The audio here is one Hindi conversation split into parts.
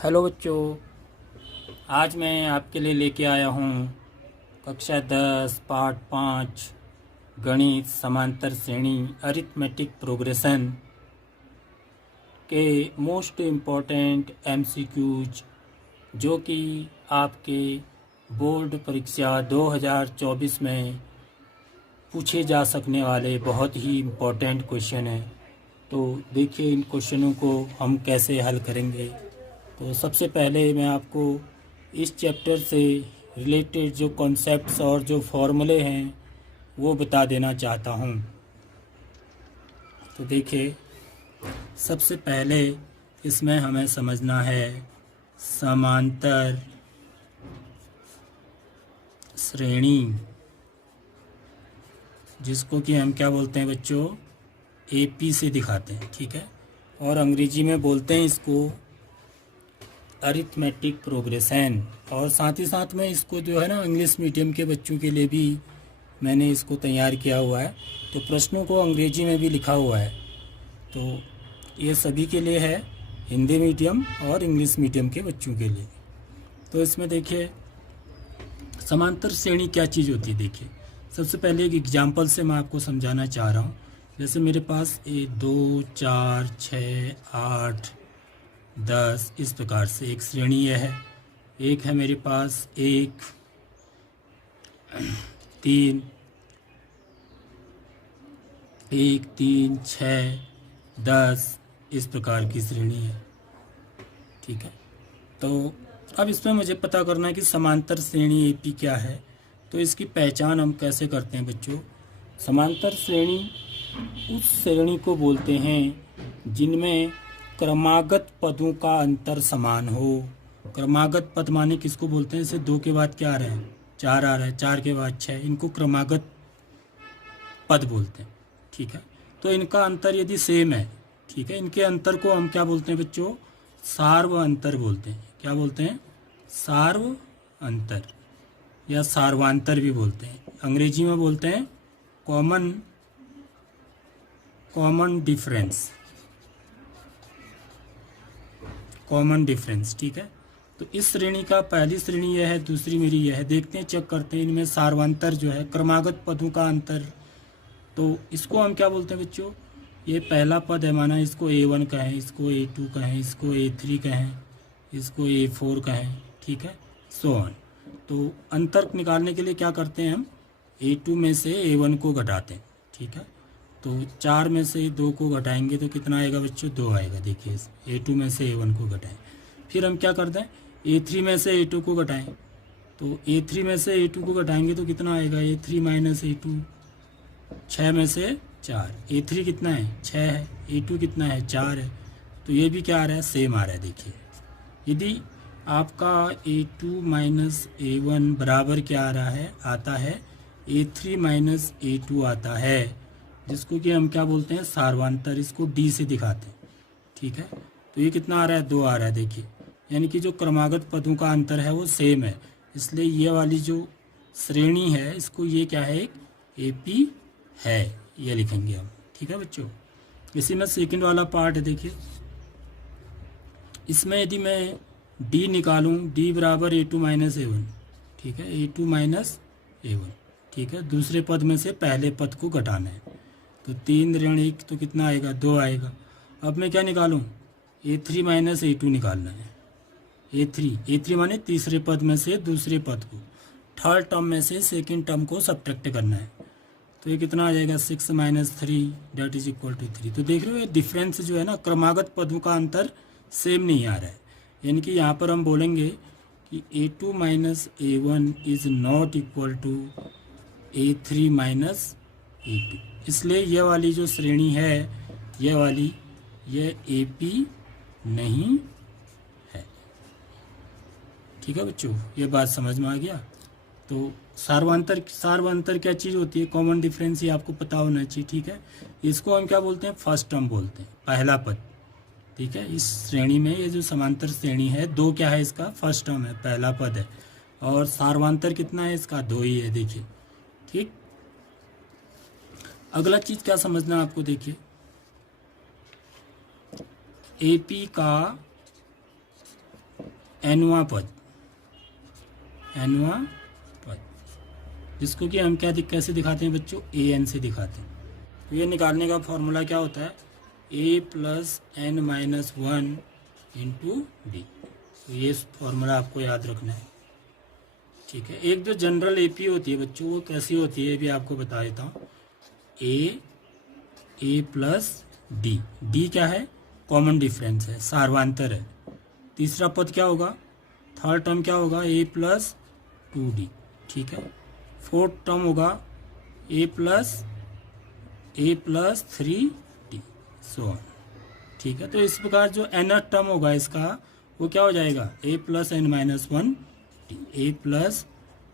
हेलो बच्चों, आज मैं आपके लिए लेके आया हूँ कक्षा 10 पाठ 5 गणित समांतर श्रेणी अरिथमेटिक प्रोग्रेशन के मोस्ट इम्पॉर्टेंट एमसीक्यूज जो कि आपके बोर्ड परीक्षा 2024 में पूछे जा सकने वाले बहुत ही इम्पोर्टेंट क्वेश्चन हैं। तो देखिए इन क्वेश्चनों को हम कैसे हल करेंगे। तो सबसे पहले मैं आपको इस चैप्टर से रिलेटेड जो कॉन्सेप्ट्स और जो फॉर्मूले हैं वो बता देना चाहता हूँ। तो देखिए सबसे पहले इसमें हमें समझना है समांतर श्रेणी, जिसको कि हम क्या बोलते हैं बच्चों, एपी से दिखाते हैं, ठीक है। और अंग्रेजी में बोलते हैं इसको अरिथमेटिक प्रोग्रेशन। और साथ ही साथ में इसको जो है ना इंग्लिश मीडियम के बच्चों के लिए भी मैंने इसको तैयार किया हुआ है। तो प्रश्नों को अंग्रेजी में भी लिखा हुआ है। तो ये सभी के लिए है, हिंदी मीडियम और इंग्लिश मीडियम के बच्चों के लिए। तो इसमें देखिए समांतर श्रेणी क्या चीज़ होती है। देखिए सबसे पहले एक एग्जाम्पल से मैं आपको समझाना चाह रहा हूँ। जैसे मेरे पास 2 4 6 8 10 इस प्रकार से एक श्रेणी यह है। एक है मेरे पास 1 3 6 10 इस प्रकार की श्रेणी है, ठीक है। तो अब इसमें मुझे पता करना है कि समांतर श्रेणी एपी क्या है। तो इसकी पहचान हम कैसे करते हैं बच्चों। समांतर श्रेणी उस श्रेणी को बोलते हैं जिनमें क्रमागत पदों का अंतर समान हो। क्रमागत पद माने किसको बोलते हैं, जैसे 2 के बाद क्या आ रहा है 4 आ रहा है, 4 के बाद 6, इनको क्रमागत पद बोलते हैं, ठीक है। तो इनका अंतर यदि सेम है, ठीक है, इनके अंतर को हम क्या बोलते हैं बच्चों, सार्व अंतर बोलते हैं। क्या बोलते हैं, सार्व अंतर या सार्वांतर भी बोलते हैं। अंग्रेजी में बोलते हैं कॉमन डिफरेंस, ठीक है। तो इस श्रेणी का पहली श्रेणी यह है, दूसरी मेरी यह है। देखते हैं, चेक करते हैं इनमें सार्वांतर जो है, क्रमागत पदों का अंतर। तो इसको हम क्या बोलते हैं बच्चों, ये पहला पद है, माना इसको A1 कहें, इसको A2 कहें, इसको A3 कहें, इसको A4 कहें, ठीक है, सो ऑन। तो अंतर निकालने के लिए क्या करते हैं हम, A2 में से A1 को घटाते हैं, ठीक है। तो 4 में से 2 को घटाएंगे तो कितना आएगा बच्चों, 2 आएगा। देखिए A2 में से A1 को घटाएं। फिर हम क्या करते हैं, A3 में से A2 को घटाएं। तो A3 में से A2 को घटाएंगे तो कितना आएगा, A3 माइनस A2। 6 में से 4, A3 कितना है 6 है, A2 कितना है 4 है। तो ये भी क्या आ रहा है, सेम आ रहा है। देखिए यदि आपका A2 माइनस A1 बराबर क्या आ रहा है, आता है A3 माइनस A2 आता है, जिसको कि हम क्या बोलते हैं, सार्वांतर। इसको D से दिखाते हैं, ठीक है। तो ये कितना आ रहा है, 2 आ रहा है। देखिए यानी कि जो क्रमागत पदों का अंतर है वो सेम है, इसलिए ये वाली जो श्रेणी है इसको ये क्या है, एक AP है, ये लिखेंगे हम, ठीक है बच्चों। इसी में सेकंड वाला पार्ट है। देखिए इसमें यदि मैं D निकालूं, D बराबर A2 माइनस A1, ठीक है, A2 माइनस A1, ठीक है। दूसरे पद में से पहले पद को घटाना है। तो 3 ऋण 1 तो कितना आएगा, 2 आएगा। अब मैं क्या निकालूं, A3 माइनस A2 निकालना है। A3 माने तीसरे पद में से दूसरे पद को, थर्ड टर्म में से सेकंड टर्म को सब्ट्रैक्ट करना है। तो ये कितना आ जाएगा, 6 minus 3 that is equal to 3। तो देख रहे हो ये डिफरेंस जो है ना, क्रमागत पदों का अंतर सेम नहीं आ रहा है। यानी कि यहाँ पर हम बोलेंगे कि A2 minus A1 is not equal to A3 minus A2। इसलिए यह वाली जो श्रेणी है, यह वाली, यह AP नहीं है, ठीक है बच्चों। ये बात समझ में आ गया। तो सार्वांतर क्या चीज़ होती है, कॉमन डिफरेंस, ये आपको पता होना चाहिए, ठीक है। इसको हम क्या बोलते हैं, फर्स्ट टर्म बोलते हैं, पहला पद, ठीक है। इस श्रेणी में ये जो समांतर श्रेणी है, 2 क्या है, इसका फर्स्ट टर्म है, पहला पद है। और सार्वांतर कितना है इसका, 2 ही है। देखिए ठीक। अगला चीज़ क्या समझना है आपको, देखिए AP का nवां पद, nवां पद, जिसको कि हम कैसे दिखाते हैं बच्चों, an से दिखाते हैं। तो ये निकालने का फॉर्मूला क्या होता है, a plus n minus 1 into D. तो ये फॉर्मूला आपको याद रखना है, ठीक है। एक जो जनरल एपी होती है बच्चों, वो कैसी होती है ये भी आपको बता देता हूँ। ए प्लस डी, डी क्या है, कॉमन डिफरेंस है, सार्वांतर है। तीसरा पद क्या होगा, थर्ड टर्म क्या होगा, ए प्लस 2d, ठीक है। फोर्थ टर्म होगा ए प्लस 3d, सो ऑन, ठीक है। तो इस प्रकार जो nth टर्म होगा इसका वो क्या हो जाएगा, a plus n minus 1 D, A plus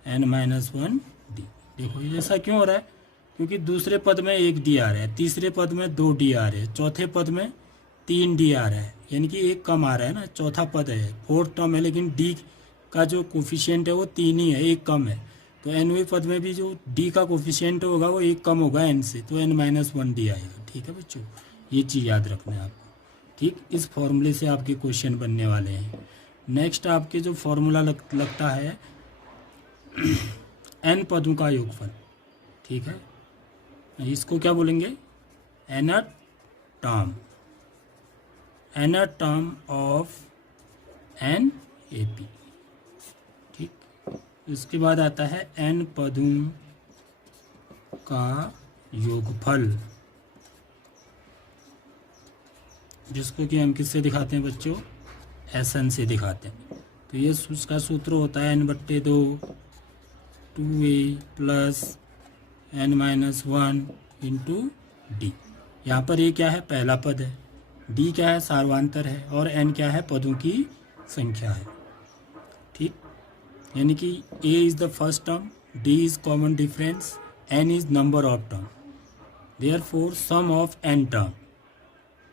n minus 1 D. देखो ये ऐसा क्यों हो रहा है, क्योंकि दूसरे पद में 1 डी आ रहा है, तीसरे पद में 2 डी आ रहे हैं, चौथे पद में 3 डी आ रहा है, यानी कि एक कम आ रहा है ना, चौथा पद है, फोर्थ टर्म है, लेकिन डी का जो कोफिशिएंट है वो 3 ही है, एक कम है। तो nवें पद में भी जो डी का कोफिशिएंट होगा वो एक कम होगा n से, तो n माइनस 1 डी आएगा, ठीक है बच्चों। ये चीज़ याद रखना है आपको, ठीक। इस फॉर्मूले से आपके क्वेश्चन बनने वाले हैं। नेक्स्ट आपके जो फॉर्मूला लगता है n पदों का योगफल, ठीक है। इसको क्या बोलेंगे, nth term of an A P, ठीक। उसके बाद आता है n पदों का योगफल, जिसको कि हम किससे दिखाते हैं बच्चों, Sn से दिखाते हैं। तो ये उसका सूत्र होता है n/2 2a plus n minus 1 into D. यहाँ पर a क्या है, पहला पद है, d क्या है, सार्वांतर है, और n क्या है, पदों की संख्या है, ठीक। यानी कि a is the first term, d is common difference, n is number of term, therefore sum of n term,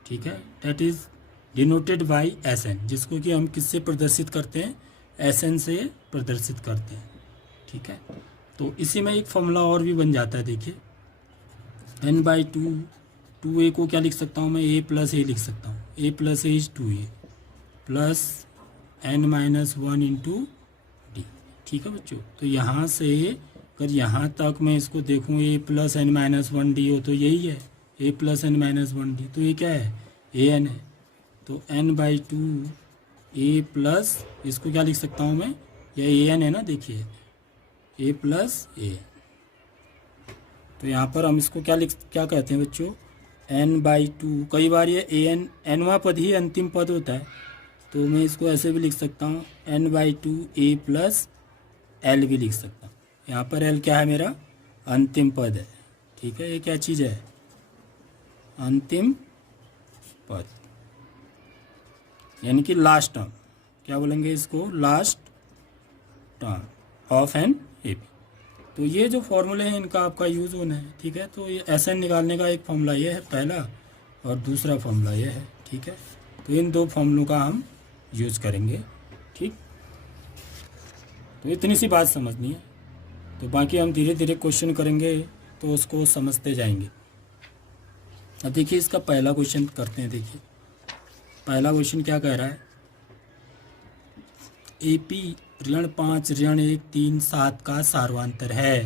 ठीक है, that is denoted by Sn, जिसको कि हम किससे प्रदर्शित करते हैं, Sn से प्रदर्शित करते हैं, ठीक है। तो इसी में एक फॉर्मूला और भी बन जाता है, देखिए n/2, 2a को क्या लिख सकता हूँ मैं, a प्लस ए लिख सकता हूँ, a plus A is 2a plus n minus 1 into D, ठीक है बच्चों। तो यहाँ से अगर यहाँ तक मैं इसको देखूँ, a plus n minus 1 D हो तो यही है, a plus n minus 1 D, तो ये क्या है, an है। तो n/2 a प्लस, इसको क्या लिख सकता हूँ मैं, यह an है ना, देखिए a प्लस ए। तो यहाँ पर हम इसको क्या कहते हैं बच्चों, n/2। कई बार ये nवां पद ही अंतिम पद होता है, तो मैं इसको ऐसे भी लिख सकता हूँ, n/2 a प्लस l भी लिख सकता हूँ। यहाँ पर l क्या है, मेरा अंतिम पद है, ठीक है। ये क्या चीज़ है, अंतिम पद, यानी कि लास्ट टर्म, क्या बोलेंगे इसको, last term of an A P. तो ये जो फॉर्मूले हैं इनका आपका यूज़ होना है, ठीक है। तो ये Sn निकालने का एक फॉर्मूला ये है पहला, और दूसरा फॉर्मूला ये है, ठीक है। तो इन दो फॉर्मूलों का हम यूज़ करेंगे, ठीक। तो इतनी सी बात समझनी है, तो बाकी हम धीरे धीरे क्वेश्चन करेंगे तो उसको समझते जाएंगे। अब देखिए इसका पहला क्वेश्चन करते हैं। देखिए पहला क्वेश्चन क्या कह रहा है, AP -5 -1 3 7 का सार्वांतर है।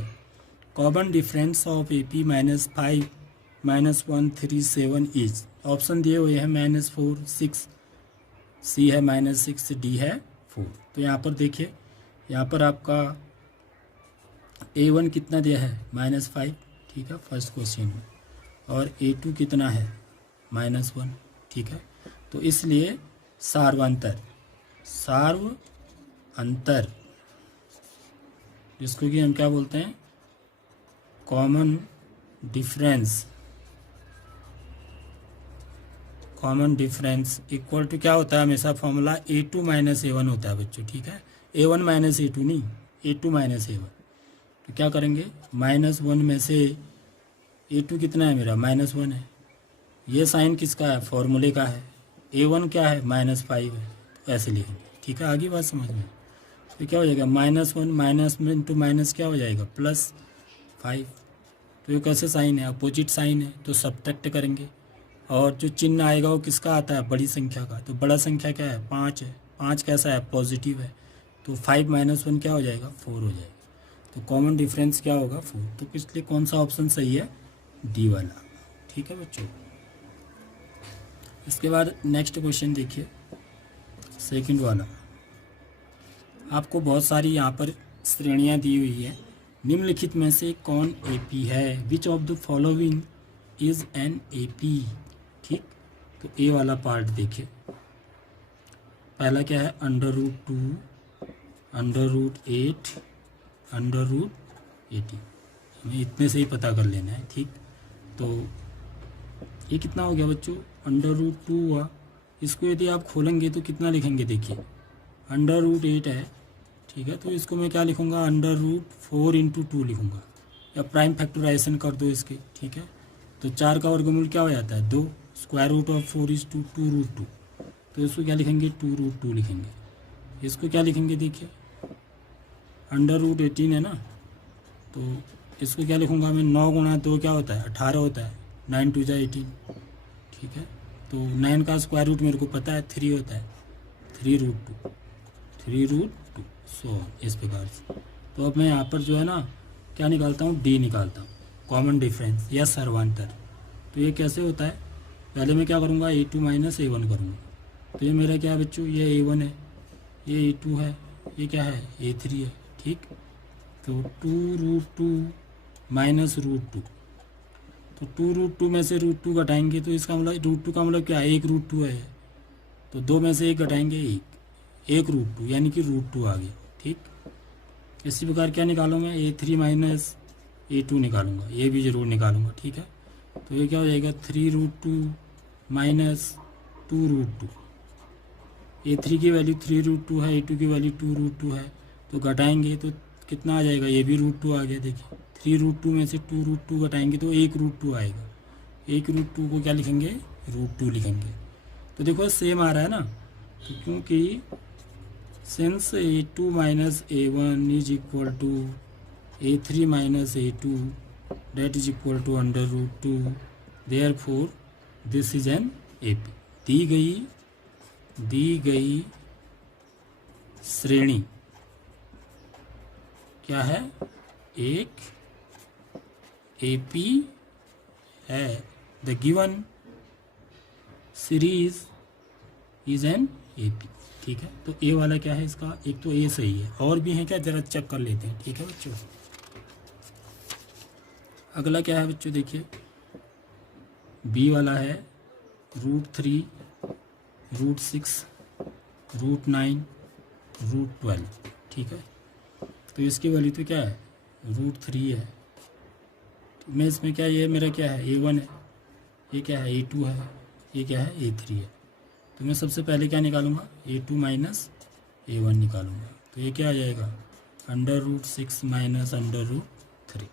Common difference of AP -5 -1 3 7 is, option दिए हुए हैं -4 6, C है -6, D है 4। तो यहाँ पर देखिए, यहाँ पर आपका A1 कितना दिया है, -5, ठीक है, फर्स्ट क्वेश्चन में, और A2 कितना है, -1, ठीक है। तो इसलिए सार्वांतर जिसको कि हम क्या बोलते हैं, कॉमन डिफरेंस इक्वल टू क्या होता है, हमेशा फॉर्मूला A2 - A1 होता है बच्चों, ठीक है। A1 - A2 नहीं, A2 - A1। तो क्या करेंगे, -1 में से A2 कितना है, मेरा -1 है, ये साइन किसका है, फॉर्मूले का है। A1 क्या है, -5 है, तो ऐसे लिखेंगे, ठीक है। आगे बात समझ में, तो क्या हो जाएगा, -1 माइनस में इंटू माइनस क्या हो जाएगा, +5। तो ये कैसे साइन है, अपोजिट साइन है, तो सब्ट्रैक्ट करेंगे, और जो चिन्ह आएगा वो किसका आता है, बड़ी संख्या का। तो बड़ा संख्या क्या है, 5 है, 5 कैसा है, पॉजिटिव है, तो 5 - 1 क्या हो जाएगा, 4 हो जाएगा। तो कॉमन डिफरेंस क्या होगा, 4। तो इसलिए कौन सा ऑप्शन सही है, डी वाला। ठीक है बच्चों। इसके बाद नेक्स्ट क्वेश्चन देखिए, सेकंड वाला। आपको बहुत सारी यहाँ पर श्रेणियाँ दी हुई है। निम्नलिखित में से कौन एपी है, which of the following is an AP. ठीक, तो ए वाला पार्ट देखिए। पहला क्या है, √2, √8, √80। हमें इतने से ही पता कर लेना है। ठीक, तो ये कितना हो गया बच्चों, √2 हुआ। इसको यदि आप खोलेंगे तो कितना लिखेंगे, देखिए √8 है। ठीक है, तो इसको मैं क्या लिखूँगा, √4 × 2 लिखूँगा, या प्राइम फैक्टराइजेशन कर दो इसके। ठीक है, तो 4 का वर्गमूल क्या हो जाता है, 2। √4 = 2√2, तो इसको क्या लिखेंगे, 2√2 लिखेंगे। इसको क्या लिखेंगे, देखिए √18 है ना, तो इसको क्या लिखूँगा मैं, 9 × 2 क्या होता है, 18 होता है। 9 × 2 = 18। ठीक है, तो 9 का स्क्वायर रूट मेरे को पता है 3 होता है, 3√2 सो इस प्रकार से। तो अब मैं यहाँ पर जो है ना क्या निकालता हूँ, डी निकालता हूँ, कॉमन डिफरेंस या सर्वांतर। तो ये कैसे होता है, पहले मैं क्या करूँगा, a2 - a1 करूँगा। तो ये मेरा क्या है बच्चों, ये a1 है, ये a2 है, ये क्या है, a3 है। ठीक, तो 2√2 - √2, तो 2√2 में से √2 घटाएंगे तो इसका मतलब √2 का मतलब क्या है, 1√2 है। तो 2 में से 1 घटाएंगे, 1 √2 यानी कि √2 आ गया। ठीक, इसी प्रकार क्या निकालूँ मैं, a3 - a2 निकालूंगा, ये भी जरूर निकालूंगा। ठीक है, तो ये क्या हो जाएगा, 3√2 - 2√2। a3 की वैल्यू 3√2 है, a2 की वैल्यू 2√2 है, तो घटाएंगे तो कितना आ जाएगा, ये भी √2 आ गया। देखिए 3√2 में से 2√2 घटाएंगे तो 1 √2 आएगा। 1 √2 को क्या लिखेंगे, √2 लिखेंगे। तो देखो सेम आ रहा है ना, तो क्योंकि since a2 - a1 is equal to a3 - a2 that is equal to √2, therefore this is an AP. दी गई श्रेणी क्या है, एक एपी है। The given series is an AP. ठीक है, तो ए वाला क्या है इसका, एक तो ए सही है, और भी है क्या, जरा चेक कर लेते हैं। ठीक है बच्चों, अगला क्या है बच्चों, देखिए बी वाला है √3, √6, √9, √12। ठीक है, तो इसकी वैल्यू तो क्या है, √3 है। मैं इसमें क्या, ये मेरा क्या है, a1 है, ये क्या है, a2 है, ये क्या है, a3 है। तो मैं सबसे पहले क्या निकालूंगा, a2 - a1 निकालूंगा। तो ये क्या आ जाएगा, √6 - √3।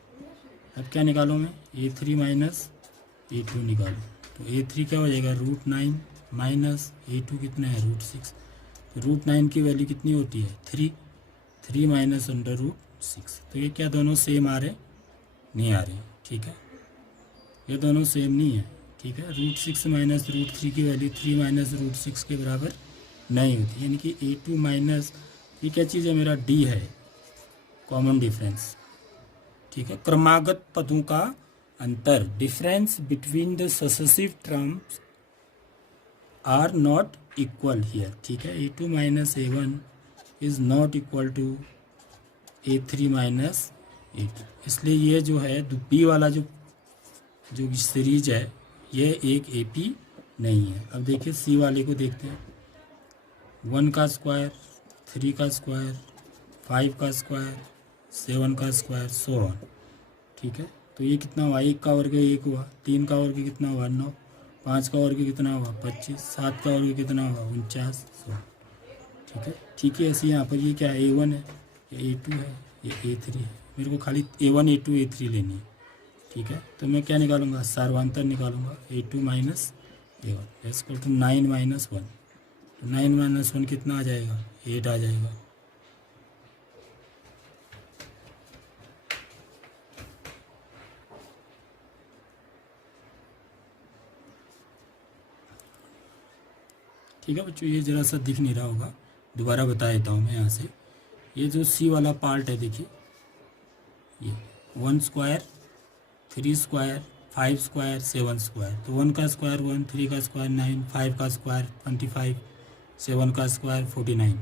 अब क्या निकालूँ मैं, a3 - a2 निकालूँ। तो a3 क्या हो जाएगा, √9 माइनस a2 कितना है, √6। तो √9 की वैल्यू कितनी होती है, 3 - √6। तो ये क्या दोनों सेम आ रहे, नहीं आ रहे। ठीक है, ये दोनों सेम नहीं है। ठीक है, √6 - √3 की वैल्यू 3 - √6 के बराबर नहीं होती, यानी कि a2 माइनस, ये क्या चीज़ है, मेरा डी है, कॉमन डिफरेंस। ठीक है, क्रमागत पदों का अंतर, difference between the successive terms are not equal here. ठीक है, a2 - a1 is not equal to a3 - a2। इसलिए ये जो है बी वाला जो सीरीज है, ये एक एपी नहीं है। अब देखिए सी वाले को देखते हैं, 1 का स्क्वायर, 3 का स्क्वायर, 5 का स्क्वायर, 7 का स्क्वायर, सो ऑन। ठीक है, तो ये कितना हुआ, 1 का वर्ग 1 हुआ, 3 का वर्ग कितना हुआ, 9, 5 का वर्ग कितना हुआ, 25, 7 का वर्ग कितना हुआ, 49, सो। ठीक है, ऐसे यहाँ पर ये क्या है, a1 है, ये a2 है, ये a3 है। मेरे को खाली a1, a2, a3 लेनी है। ठीक है, तो मैं क्या निकालूंगा, सार्वंतर निकालूंगा, a2 - a1 इक्वल टू 9 - 1। तो 9 - 1 कितना आ जाएगा, 8 आ जाएगा। ठीक है बच्चों, ये ज़रा सा दिख नहीं रहा होगा, दोबारा बता देता हूँ मैं यहाँ से। ये जो सी वाला पार्ट है देखिए, ये 1 स्क्वायर, 3 स्क्वायर, 5 स्क्वायर, 7 स्क्वायर। तो 1 का स्क्वायर 1, 3 का स्क्वायर 9, 5 का स्क्वायर 25, 7 का स्क्वायर 49।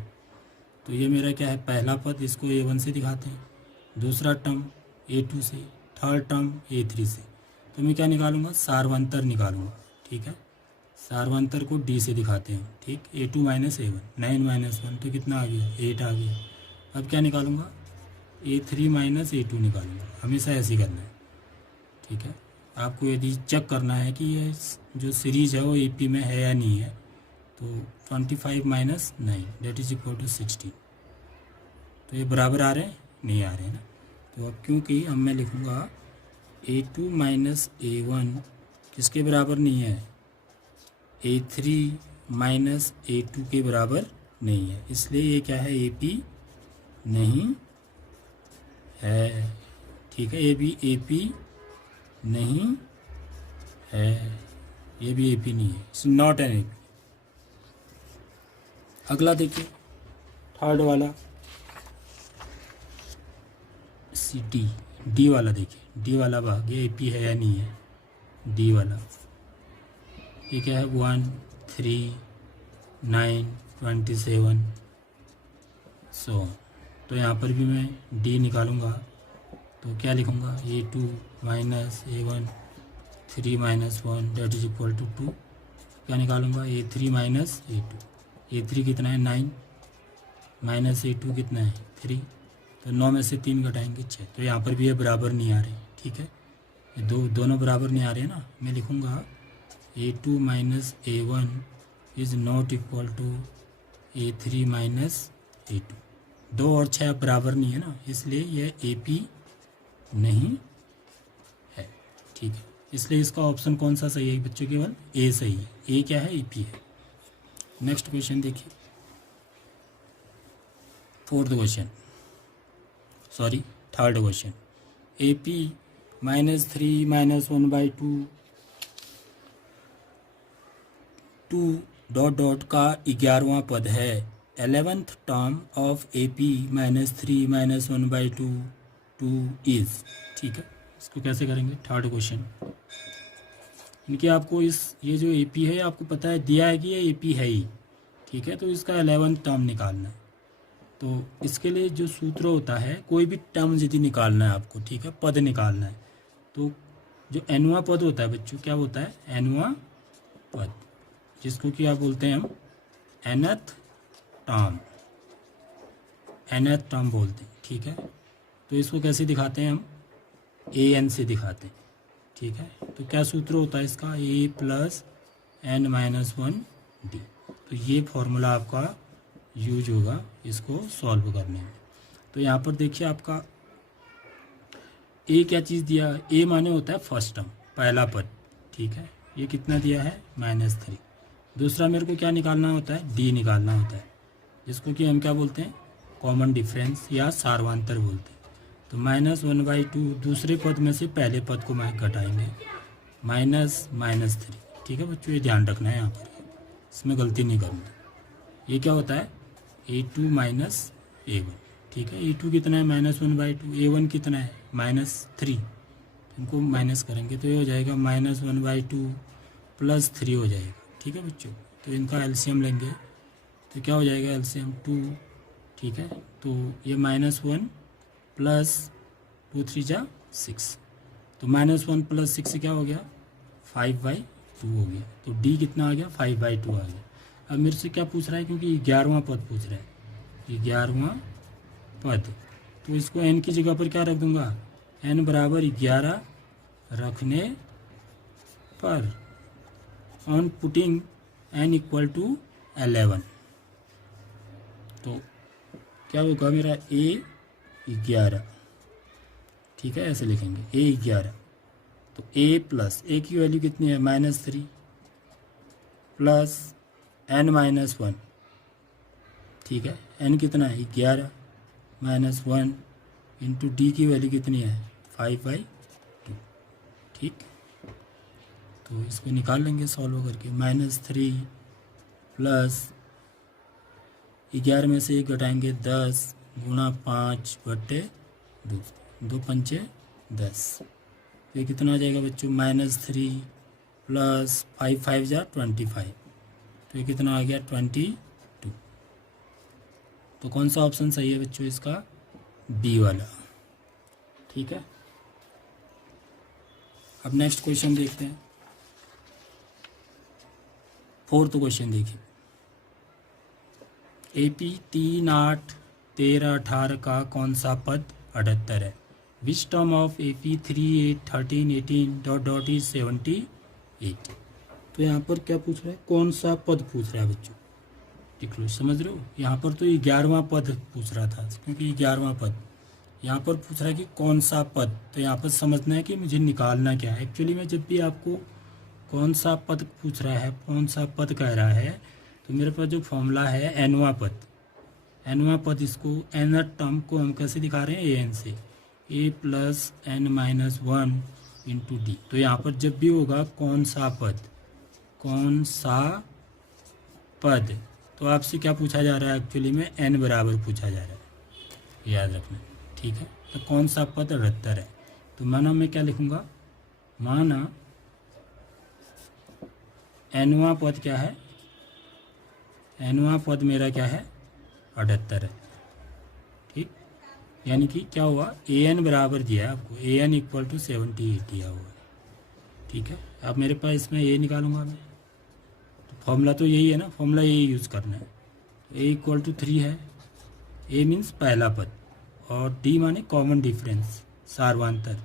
तो ये मेरा क्या है, पहला पद, इसको A1 से दिखाते हैं, दूसरा टर्म A2 से, थर्ड टर्म A3 से। तो मैं क्या निकालूंगा, सार्वंतर निकालूंगा। ठीक है, सार्वंतर को D से दिखाते हैं। ठीक, A2 माइनस A1, 9 माइनस 1 तो कितना आ गया, 8 आ गया। अब क्या निकालूंगा, A3 माइनस A2 निकालूंगा। हमेशा ऐसे ही करना है। ठीक है, आपको यदि चेक करना है कि ये जो सीरीज है वो AP में है या नहीं है, तो 25 minus 9 that is equal to 16। तो ये बराबर आ रहे हैं, नहीं आ रहे हैं ना। तो अब क्योंकि अब मैं लिखूँगा A2 माइनस A1 किसके बराबर नहीं है, A3 माइनस A2 के बराबर नहीं है, इसलिए ये क्या है, AP नहीं है। ठीक है, ये भी AP नहीं है, ये भी AP नहीं है, इट्स नॉट एन AP। अगला देखिए, थर्ड वाला डी वाला देखिए, डी वाला भाग, ये AP है या नहीं है, डी वाला ये क्या है, 1, 3, 9, 27 सो। तो यहाँ पर भी मैं D निकालूंगा, तो क्या लिखूंगा, A2 minus A1, 3 minus 1 that is equal to 2। क्या निकालूंगा, A3 माइनस A2, A3 कितना है 9, माइनस A2 कितना है 3, तो 9 में से 3 घटाएंगे 6। तो यहाँ पर भी ये बराबर नहीं आ रहे। ठीक है, ये दोनों बराबर नहीं आ रहे ना। मैं लिखूँगा A2 minus A1 is not equal to A3 minus A2। 2 और 6 बराबर नहीं है ना, इसलिए यह AP नहीं है। ठीक है, इसलिए इसका ऑप्शन कौन सा सही है बच्चों, केवल A सही है। A क्या है, AP है। नेक्स्ट क्वेश्चन देखिए, third question. AP minus 3 minus 1/2 dot dot का 11वां पद है। 11th term of AP minus 3 minus 1/2 is. ठीक है, इसको कैसे करेंगे, थर्ड क्वेश्चन। इनके आपको ये जो AP है, आपको पता है दिया है कि ये AP है ही। ठीक है, तो इसका 11th टर्म निकालना है। तो इसके लिए जो सूत्र होता है, कोई भी टर्म यदि निकालना है आपको, ठीक है, पद निकालना है, तो जो nवां पद होता है बच्चों, क्या होता है, nवां पद, जिसको कि आप बोलते हैं हम nth टर्म बोलते हैं। ठीक है, तो इसको कैसे दिखाते हैं हम, an से दिखाते हैं। ठीक है, तो क्या सूत्र होता है इसका, a plus n minus 1d। तो ये फॉर्मूला आपका यूज होगा इसको सॉल्व करने में। तो यहाँ पर देखिए आपका a क्या चीज़ दिया, a माने होता है फर्स्ट टर्म, पहला पद। ठीक है, ये कितना दिया है, -3। दूसरा मेरे को क्या निकालना होता है, d निकालना होता है, जिसको कि हम क्या बोलते हैं, कॉमन डिफरेंस या सार्वंतर बोलते हैं। तो -1/2 दूसरे पद में से पहले पद को घटाएंगे, -3। ठीक है बच्चों, ये ध्यान रखना है यहाँ पर, इसमें गलती नहीं करना। ये क्या होता है, A2 माइनस A1। ठीक है, A2 कितना है, -1/2, A1 कितना है, -3। इनको माइनस करेंगे तो ये हो जाएगा -1/2 प्लस 3 हो जाएगा। ठीक है बच्चों, तो इनका एलसीएम लेंगे तो क्या हो जाएगा, एलसीएम 2। ठीक है, तो ये -1 प्लस 2 3 जा 6, तो -1 प्लस 6 क्या हो गया, 5/2 हो गया। तो D कितना आ गया, 5/2 आ गया। अब मेरे से क्या पूछ रहा है, क्योंकि 11वां पद पूछ रहा है, 11वां पद, तो इसको n की जगह पर क्या रख दूंगा, n बराबर 11 रखने पर, on putting n equal to 11, तो क्या होगा मेरा A11। ठीक है, ऐसे लिखेंगे A11। तो A प्लस A की वैल्यू कितनी है, -3 प्लस n-1। ठीक है, n कितना है, 11 -1 इंटू D की वैल्यू कितनी है, 5/2। ठीक, तो इसको निकाल लेंगे सॉल्व करके, -3 प्लस 11 में से 1 घटाएंगे 10 गुणा 5 बटे 2, 2 पंचे 10। तो ये कितना आ जाएगा बच्चों, -3 प्लस 5 5 जा 25। तो ये कितना आ गया 22। तो कौन सा ऑप्शन सही है बच्चों इसका, बी वाला। ठीक है, अब नेक्स्ट क्वेश्चन देखते हैं। 4th क्वेश्चन देखिए। AP 3, 8, 13, 18 का कौन सा पद 78 है? विच term of AP 3, 8, 13, 18 dot dot is 78। तो यहाँ पर क्या पूछ रहा है, कौन सा पद पूछ रहा है बच्चों, देख लो, समझ रहे हो। यहाँ पर तो 11वां पद पूछ रहा था, क्योंकि 11वां पद यहाँ पर पूछ रहा है कि कौन सा पद। तो यहाँ पर समझना है कि मुझे निकालना क्या है। एक्चुअली में जब भी आपको कौन सा पद पूछ रहा है, कौन सा पद कह रहा है, तो मेरे पास जो फॉर्मूला है एनवा पद, एनवा पद, इसको एनथ टर्म को हम कैसे दिखा रहे हैं, an से, a plus n minus 1 into D. तो यहाँ पर जब भी होगा कौन सा पद, कौन सा पद, तो आपसे क्या पूछा जा रहा है, एक्चुअली में n बराबर पूछा जा रहा है, याद रखना। ठीक है, तो कौन सा पद 78 है। तो माना मैं क्या लिखूँगा, माना एनवा पद क्या है, एनवा पद मेरा क्या है 78 है। ठीक, यानी कि क्या हुआ, an बराबर दिया है आपको, an इक्वल टू 78 दिया हुआ है। ठीक है, अब मेरे पास इसमें a निकालूंगा मैं, तो फॉर्मूला तो यही है ना, फॉर्मूला यही यूज़ करना है। तो a इक्वल टू 3 है, a मीन्स पहला पद, और d माने कॉमन डिफरेंस, सार्वंतर,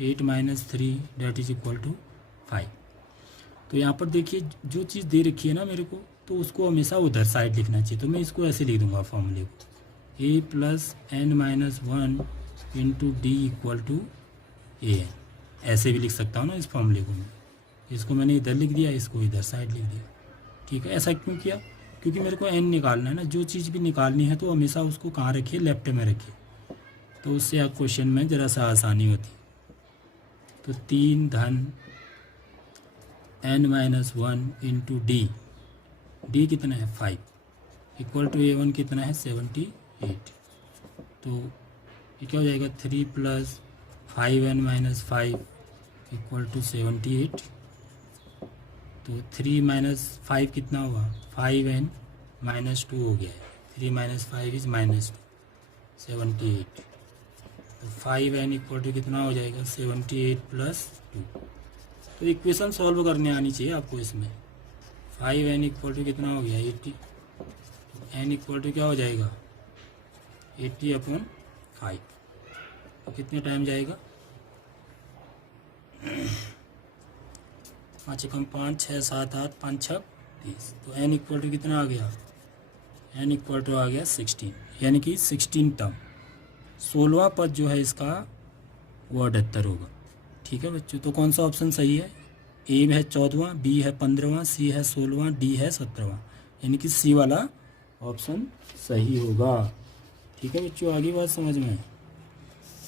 8 minus 3 that is equal to 5। तो यहाँ पर देखिए जो चीज़ दे रखी है ना मेरे को, तो उसको हमेशा उधर साइड लिखना चाहिए। तो मैं इसको ऐसे लिख दूंगा फॉर्मूले को, a plus n minus 1 into D equal to an। ऐसे भी लिख सकता हूँ ना इस फॉर्मूले को मैं, इसको मैंने इधर लिख दिया, इसको इधर साइड लिख दिया। ठीक है, ऐसा क्यों किया, क्योंकि मेरे को n निकालना है ना, जो चीज़ भी निकालनी है तो हमेशा उसको कहाँ रखिए, लेफ्ट में रखिए, तो उससे आप क्वेश्चन में ज़रा सा आसानी होती। तो 3 धन n minus 1 into D, D कितना है 5, इक्वल टू a1 कितना है 78। तो ये क्या हो जाएगा, 3 plus 5n minus 5 equal to 78। तो 3 माइनस 5 कितना हुआ, 5n माइनस 2 हो गया है, 3 माइनस 5 इज माइनस 2, 78। तो 5n इक्वल टू कितना हो जाएगा 78 प्लस 2। तो इक्वेशन सॉल्व करने आनी चाहिए आपको इसमें। 5n इक्वल टू कितना हो गया 80, n इक्वल टू क्या हो जाएगा 80/5। तो कितने टाइम जाएगा, 5 एकम 5, 6 7 8, 5 6 30। तो n इक्वल टू कितना आ गया, n इक्वल टू आ गया 16, यानी कि 16 टर्म। 16वां पद जो है इसका वो 78 होगा। ठीक है बच्चों, तो कौन सा ऑप्शन सही है, ए है 14वां, बी है 15वां, सी है 16वां, डी है 17वां, यानी कि सी वाला ऑप्शन सही होगा। ठीक है बच्चों, आगे बात समझ में।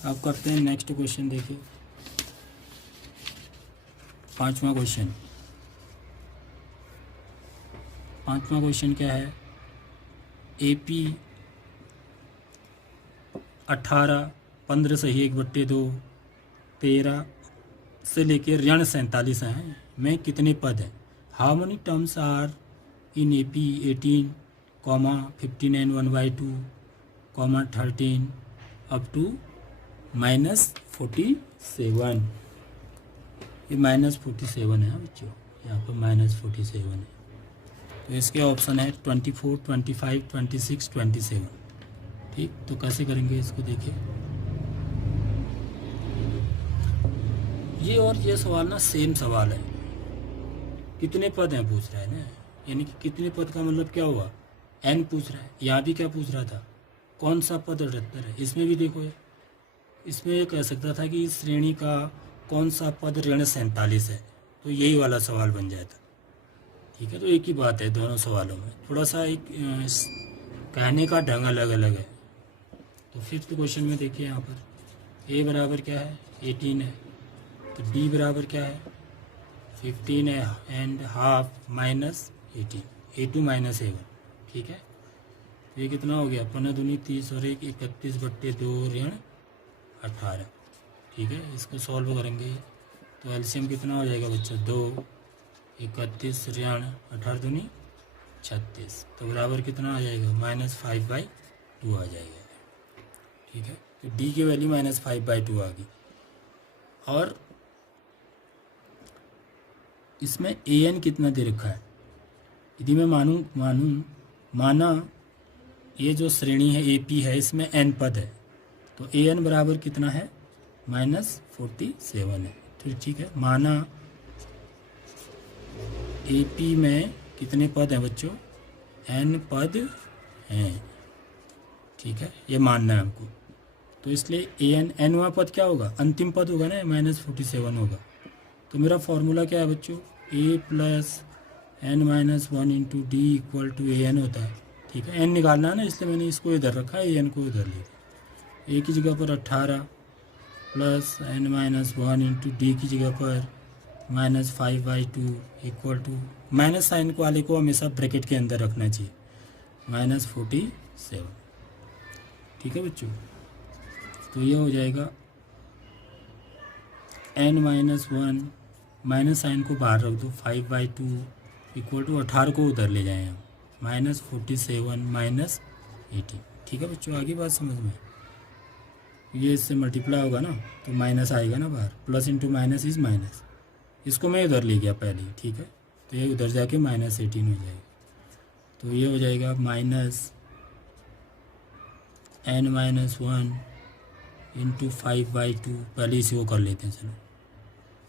अब करते हैं नेक्स्ट क्वेश्चन, देखिए 5वां क्वेश्चन। 5वां क्वेश्चन क्या है, AP 18, 15 सही 1/2, 13 से लेकर ऋण 47 हैं में कितने पद हैं। How many terms are in AP 18, 15n 1/2, 13 up to -47। ये -47 है बच्चों, यहाँ पर -47 है। तो इसके ऑप्शन है 24, 25, 26, 27। ठीक, तो कैसे करेंगे इसको, देखिए ये और ये सवाल ना सेम सवाल है, कितने पद हैं पूछ रहा है ना, यानी कि कितने पद का मतलब क्या हुआ, n पूछ रहा है। यहाँ भी क्या पूछ रहा था, कौन सा पद 78 है। इसमें भी देखो, इसमें ये कह सकता था कि इस श्रेणी का कौन सा पद ऋण 47 है, तो यही वाला सवाल बन जाता। ठीक है, तो एक ही बात है दोनों सवालों में, थोड़ा सा एक कहने का ढंग अलग अलग है। तो 5th क्वेश्चन में देखिए, यहाँ पर a बराबर क्या है 18 है, तो b बराबर क्या है 15 है एंड हाफ -18, a2 -a1। ठीक है, तो ये कितना हो गया, 15 दूनी 30 और 1 31/2 ऋण 18। ठीक है, इसको सॉल्व करेंगे तो एलसीएम कितना हो जाएगा बच्चा, 2 31 ऋण 18 दूनी 36, तो बराबर कितना आ जाएगा, -5/2 आ जाएगा। ठीक है, तो डी की वैल्यू -5/2 आ गई। और इसमें ए एन कितना दे रखा है, यदि मैं माना ये जो श्रेणी है ए पी है, इसमें एन पद है, तो ए एन बराबर कितना है, -47 है। तो ठीक है, माना ए पी में कितने पद हैं बच्चों, एन पद हैं। ठीक है, ये मानना है हमको। तो इसलिए ए एन, एनवा पद क्या होगा, अंतिम पद होगा ना, -47 होगा। तो मेरा फॉर्मूला क्या है बच्चों, a + n-1 into D equal to A N होता है। ठीक है, एन निकालना है ना, इसलिए मैंने इसको इधर रखा है, ए एन को इधर लिया। ए की जगह पर 18 + n-1 इंटू डी की जगह पर -5/2 इक्वल टू, माइनस साइन वाले को हमेशा ब्रैकेट के अंदर रखना चाहिए, -47। ठीक है बच्चों, तो ये हो जाएगा n-1, माइनस साइन को बाहर रख दो, 5/2 इक्वल टू 18 को उधर ले जाएं हम, -47 - 18। ठीक है बच्चों, आगे बात समझ में, ये इससे मल्टीप्लाई होगा ना तो माइनस आएगा ना बाहर, plus into minus is minus, इसको मैं इधर ले गया पहले। ठीक है, तो ये उधर जाके -18 हो जाएगा। तो ये हो जाएगा -n-1 इंटू 5/2, पहले इसी को कर लेते हैं। चलो,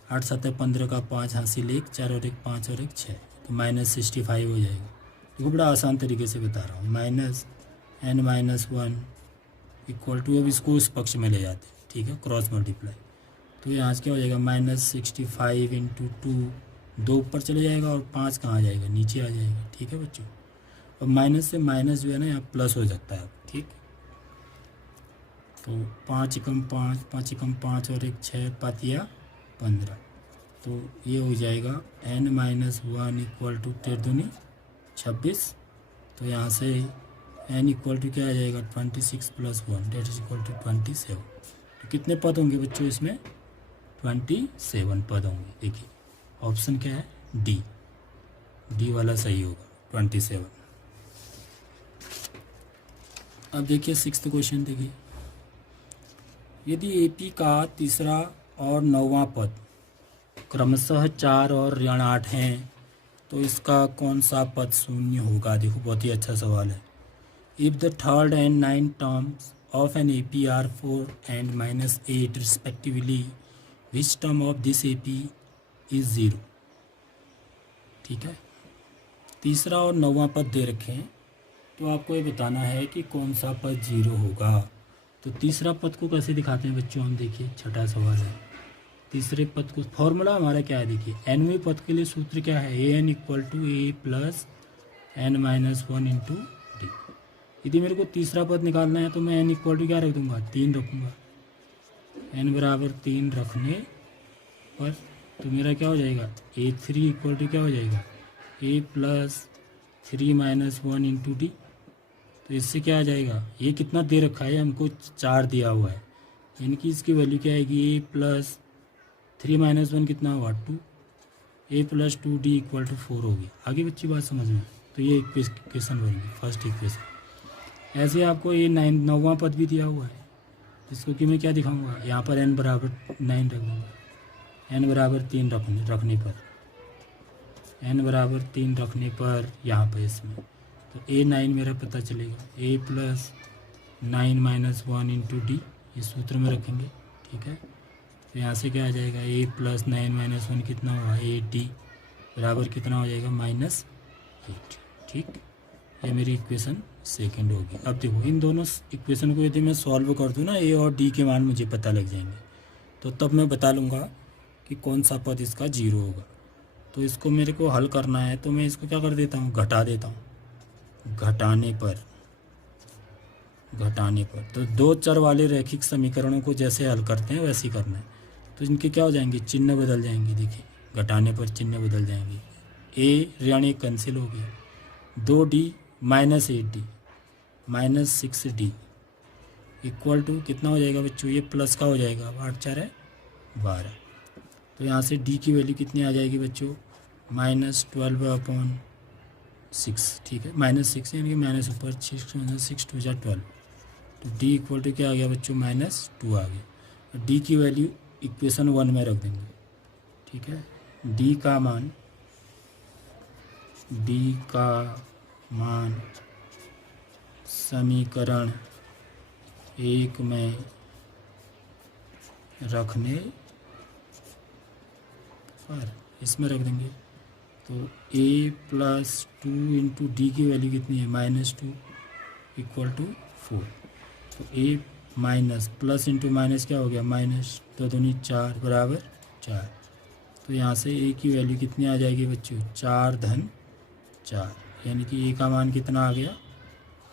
8 × 7 = 15 का 5 हासिल 1, 4 और 1 5 और 1 6, तो -65 हो जाएगा। देखो बड़ा आसान तरीके से बता रहा हूँ, -n-1 इक्वल टू, अब इसको उस पक्ष में ले जाते हैं। ठीक है, क्रॉस मल्टीप्लाई, तो यहाँ से क्या हो जाएगा, -65 इंटू 2 ऊपर चले जाएगा और 5 कहाँ आ जाएगा, नीचे आ जाएगा। ठीक है बच्चों, और माइनस से माइनस जो है ना यहाँ प्लस हो जाता है। ठीक, तो 5 × 5, 5 × 5 और 1 6, 5 × 15, तो ये हो जाएगा n-1 इक्वल टू 13 दूनी 26। तो यहाँ से n इक्वल टू क्या आ जाएगा, 26 + 1 डेट इज इक्वल टू 27। तो कितने पद होंगे बच्चों इसमें, 27 पद होंगे। देखिए ऑप्शन क्या है, डी वाला सही होगा, 27। अब देखिए 6th क्वेश्चन देखिए, यदि एपी का तीसरा और 9वां पद क्रमशः 4 और ऋण 8 हैं, तो इसका कौन सा पद शून्य होगा। देखो बहुत ही अच्छा सवाल है। If the third and 9 terms of an AP are 4 and -8 respectively, which term of this AP is 0। ठीक है, तीसरा और 9वां पद दे रखे हैं, तो आपको ये बताना है कि कौन सा पद 0 होगा। तो तीसरा पद को कैसे दिखाते हैं बच्चों, हम देखिए, छठा सवाल है। तीसरे पद को फॉर्मूला हमारा क्या है, देखिए nवें पद के लिए सूत्र क्या है, an equal to a + n-1 into d. यदि मेरे को तीसरा पद निकालना है तो मैं n इक्वल टू क्या रख दूंगा, 3 रखूँगा। n बराबर 3 रखने पर तो मेरा क्या हो जाएगा, a3 इक्वल टू क्या हो जाएगा, a + 3 - 1 इंटू डी। तो इससे क्या आ जाएगा, ये कितना दे रखा है हमको, 4 दिया हुआ है, यानी कि इसकी वैल्यू क्या आएगी, a + 3 - 1 कितना हुआ, 2, a + 2d इक्वल टू 4 होगी। आगे बच्ची बात समझ में, तो ये इक्वेशन बनेगी, फर्स्ट इक्वेशन। ऐसे आपको ये 9वां पद भी दिया हुआ है, जिसको कि मैं क्या दिखाऊंगा, यहाँ पर n बराबर 9 रख दूँगा, n बराबर 3 रखने पर, n बराबर 3 रखने पर यहाँ पर इसमें, तो a9 मेरा पता चलेगा, a + 9 - 1 इंटू डी, इस सूत्र में रखेंगे। ठीक है, तो यहाँ से क्या आ जाएगा, a + 9 - 1 कितना हुआ, 8d बराबर कितना हो जाएगा, -8। ठीक, ये मेरी इक्वेशन सेकंड होगी। अब देखो इन दोनों इक्वेशन को यदि मैं सॉल्व कर दूँ ना, a और d के मान मुझे पता लग जाएंगे, तो तब मैं बता लूँगा कि कौन सा पद इसका 0 होगा। तो इसको मेरे को हल करना है, तो मैं इसको क्या कर देता हूँ, घटा देता हूँ। घटाने पर तो 2 चर वाले रैखिक समीकरणों को जैसे हल करते हैं वैसे ही करना है। तो इनके क्या हो जाएंगे, चिन्ह बदल जाएंगे। देखिए घटाने पर चिन्ह बदल जाएंगे, a ऋण 1 कैंसिल हो गया, 2d - 8d -6d equal to कितना हो जाएगा बच्चों, ये प्लस का हो जाएगा, 8 4 है 12। तो यहाँ से d की वैल्यू कितनी आ जाएगी बच्चों, -12/6, ठीक है, -6 यानी कि माइनस ऊपर 6 2 12। तो d इक्वल टू क्या आ गया बच्चों, -2 आ गया। और d की वैल्यू इक्वेशन 1 में रख देंगे, ठीक है। d का मान समीकरण 1 में रखने पर इसमें रख देंगे। तो a + 2 इंटू डी की वैल्यू कितनी है, -2 इक्वल टू 4। तो a minus plus into minus क्या हो गया, माइनस, तो दूनी 4 बराबर 4। तो यहाँ से a की वैल्यू कितनी आ जाएगी बच्चों, 4 धन 4, यानी कि a का मान कितना आ गया,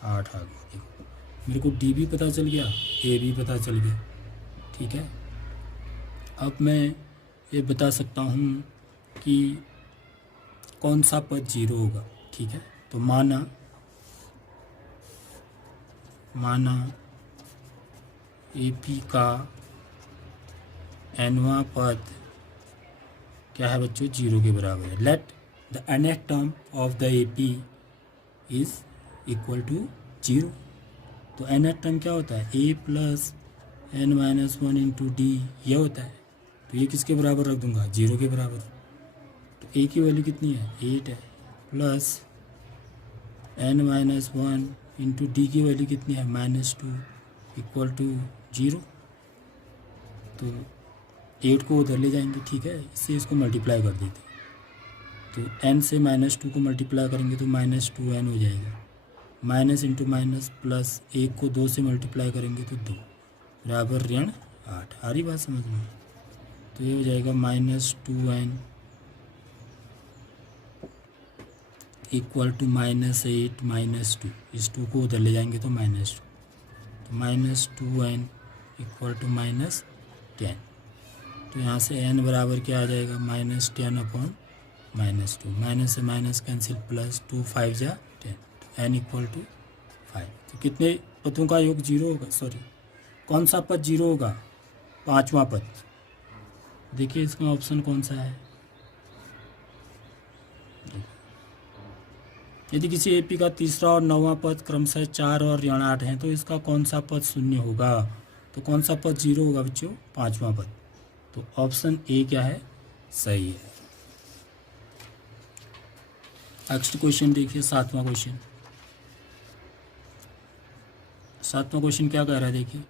8 आ गया। देखो मेरे को d भी पता चल गया, a भी पता चल गया, ठीक है। अब मैं ये बता सकता हूँ कि कौन सा पद 0 होगा, ठीक है। तो माना AP का nवां पद क्या है बच्चों, 0 के बराबर है। Let the nth term of the AP is equal to 0। तो nth टर्म क्या होता है, a + n-1 इंटू डी, यह होता है। तो ये किसके बराबर रख दूंगा, 0 के बराबर। तो a की वैल्यू कितनी है, 8 है, प्लस n-1 इंटू डी की वैल्यू कितनी है, -2 इक्वल टू 0। तो 8 को उधर ले जाएंगे, ठीक है, इससे इसको मल्टीप्लाई कर देते हैं। तो n से -2 को मल्टीप्लाई करेंगे तो -2n हो जाएगा, माइनस इंटू माइनस प्लस, 1 को 2 से मल्टीप्लाई करेंगे तो 2 बराबर ऋण 8। आ रही बात समझ में। तो ये हो जाएगा -2n इक्वल टू -8 -2, इस 2 को उधर ले जाएंगे तो -2, तो -2n इक्वल टू -10। तो यहाँ से n बराबर क्या आ जाएगा, -10/-2, माइनस से माइनस कैंसिल, प्लस 2 5 जा 10, तो n इक्वल टू 5। तो कितने पदों का योग 0 होगा, सॉरी कौन सा पद 0 होगा, 5वां पद। देखिए इसका ऑप्शन कौन सा है। यदि किसी AP का तीसरा और 9वां पद क्रमशः 4 और ऋण 8 हैं तो इसका कौन सा पद 0 होगा। तो कौन सा पद 0 होगा बच्चों, 5वां पद। तो ऑप्शन ए क्या है, सही है। नेक्स्ट क्वेश्चन देखिए, 7वां क्वेश्चन। 7वां क्वेश्चन क्या कह रहा है, देखिए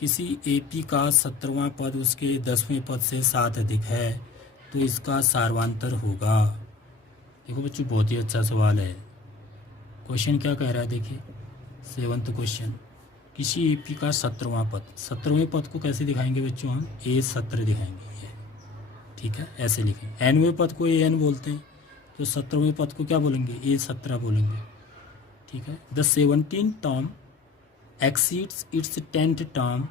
किसी AP का 17वां पद उसके 10वें पद से 7 अधिक है तो इसका सार्वांतर होगा। देखो बच्चों बहुत ही अच्छा सवाल है। क्वेश्चन क्या कह रहा है, देखिए 7वां क्वेश्चन, किसी AP का 17वां पद, 17वें पद को कैसे दिखाएंगे बच्चों, हम A17 दिखाएंगे, ये ठीक है, ऐसे लिखें। nवें पद को AN बोलते हैं, तो 17वें पद को क्या बोलेंगे, A17 बोलेंगे, ठीक है। The 17th term exceeds its 10th term,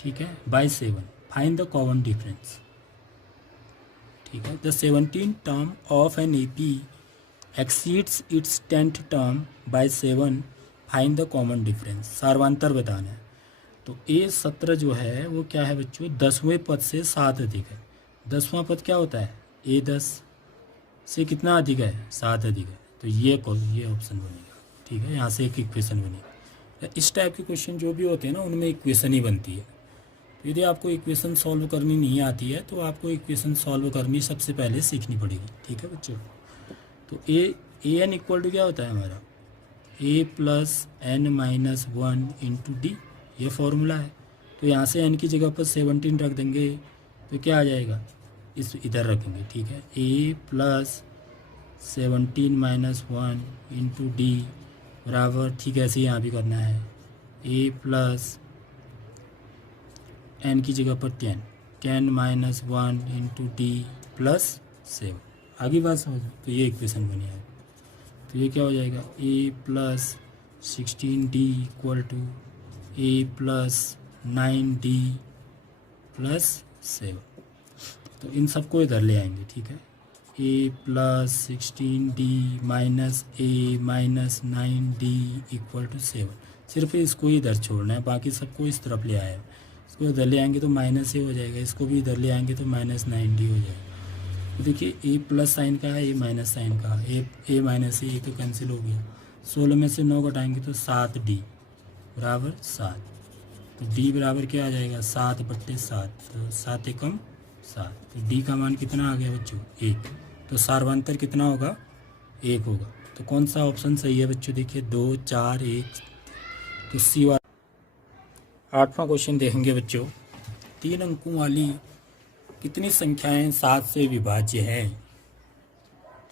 ठीक है, by 7, find the common difference, ठीक है। The 17th term of an AP exceeds its 10th term by 7, find the common difference, सार्वांतर बताना है। तो A17 जो है वो क्या है बच्चों, 10वें पद से 7 अधिक है। 10वां पद क्या होता है, A10 से कितना अधिक है, 7 अधिक है। तो ये ऑप्शन बनेगा, ठीक है, यहाँ से एक इक्वेशन बनेगी। इस टाइप के क्वेश्चन जो भी होते हैं ना उनमें इक्वेशन ही बनती है। तो यदि आपको इक्वेशन सॉल्व करनी नहीं आती है तो आपको इक्वेशन सॉल्व करनी सबसे पहले सीखनी पड़ेगी, ठीक है बच्चों। तो AN इक्वल टू क्या होता है हमारा, A + n-1 इंटू डी, ये फॉर्मूला है। तो यहाँ से n की जगह पर 17 रख देंगे तो क्या आ जाएगा, इस इधर रखेंगे, ठीक है। A + 17-1 इंटू डी बराबर, ठीक है, ऐसे यहाँ भी करना है, A + n की जगह पर 10-1 इंटू डी प्लस 7। आगे बात समझ। तो ये इक्वेशन बनी है। तो ये क्या हो जाएगा, A + 16D equal to A + 9D + 7। तो इन सबको इधर ले आएंगे, ठीक है। a+16d-a-9d = 7। सिर्फ इसको ही इधर छोड़ना है, बाकी सबको इस तरफ ले आया है। इसको इधर ले आएंगे तो -a हो जाएगा, इसको भी इधर ले आएंगे तो -9d हो जाएगा। तो देखिए a प्लस साइन का है, a माइनस साइन का है, a माइनस ए तो कैंसिल हो गया। 16 में से 9 घटाएंगे तो 7d बराबर 7। तो d बराबर क्या आ जाएगा 7/7, तो 7 एकम 7। तो d का मान कितना आ गया बच्चों 1। तो सार्वंतर कितना होगा 1 होगा। तो कौन सा ऑप्शन सही है बच्चों, देखिए 2, 4, 1। तो सी वाला। 8वां क्वेश्चन देखेंगे बच्चों, 3 अंकों वाली कितनी संख्याएं 7 से विभाज्य हैं।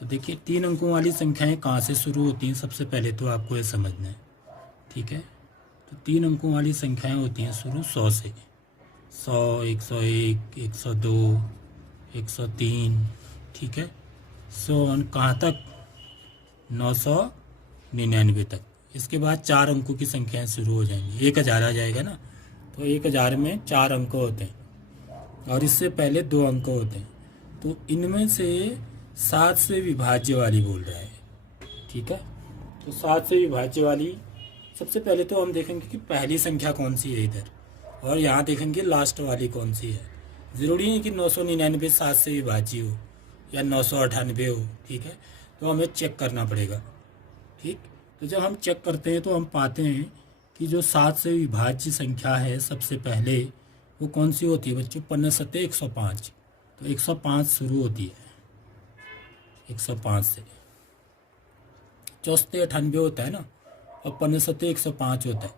तो देखिए 3 अंकों वाली संख्याएं कहाँ से शुरू होती हैं, सबसे पहले तो आपको ये समझना है, ठीक है। तो 3 अंकों वाली संख्याएं होती हैं शुरू 100 से, 100, 101, 102, 103, ठीक है। 100 कहाँ तक 999 तक। इसके बाद 4 अंकों की संख्याएं शुरू हो जाएंगी, 1000 आ जाएगा ना। तो 1000 में 4 अंक होते हैं और इससे पहले 2 अंक होते हैं। तो इनमें से 7 से विभाज्य वाली बोल रहा है, ठीक है। तो 7 से विभाज्य वाली सबसे पहले तो हम देखेंगे कि पहली संख्या कौन सी है इधर, और यहाँ देखेंगे लास्ट वाली कौन सी है। ज़रूरी नहीं कि 999 7 से विभाज्य हो या 998 हो, ठीक है। तो हमें चेक करना पड़ेगा, ठीक। तो जब हम चेक करते हैं तो हम पाते हैं कि जो 7 से विभाज्य संख्या है सबसे पहले वो कौन सी होती है बच्चों, 15 105। तो 105 शुरू होती है, 105 से। 64 98 होता है ना, और 15 105 होता है,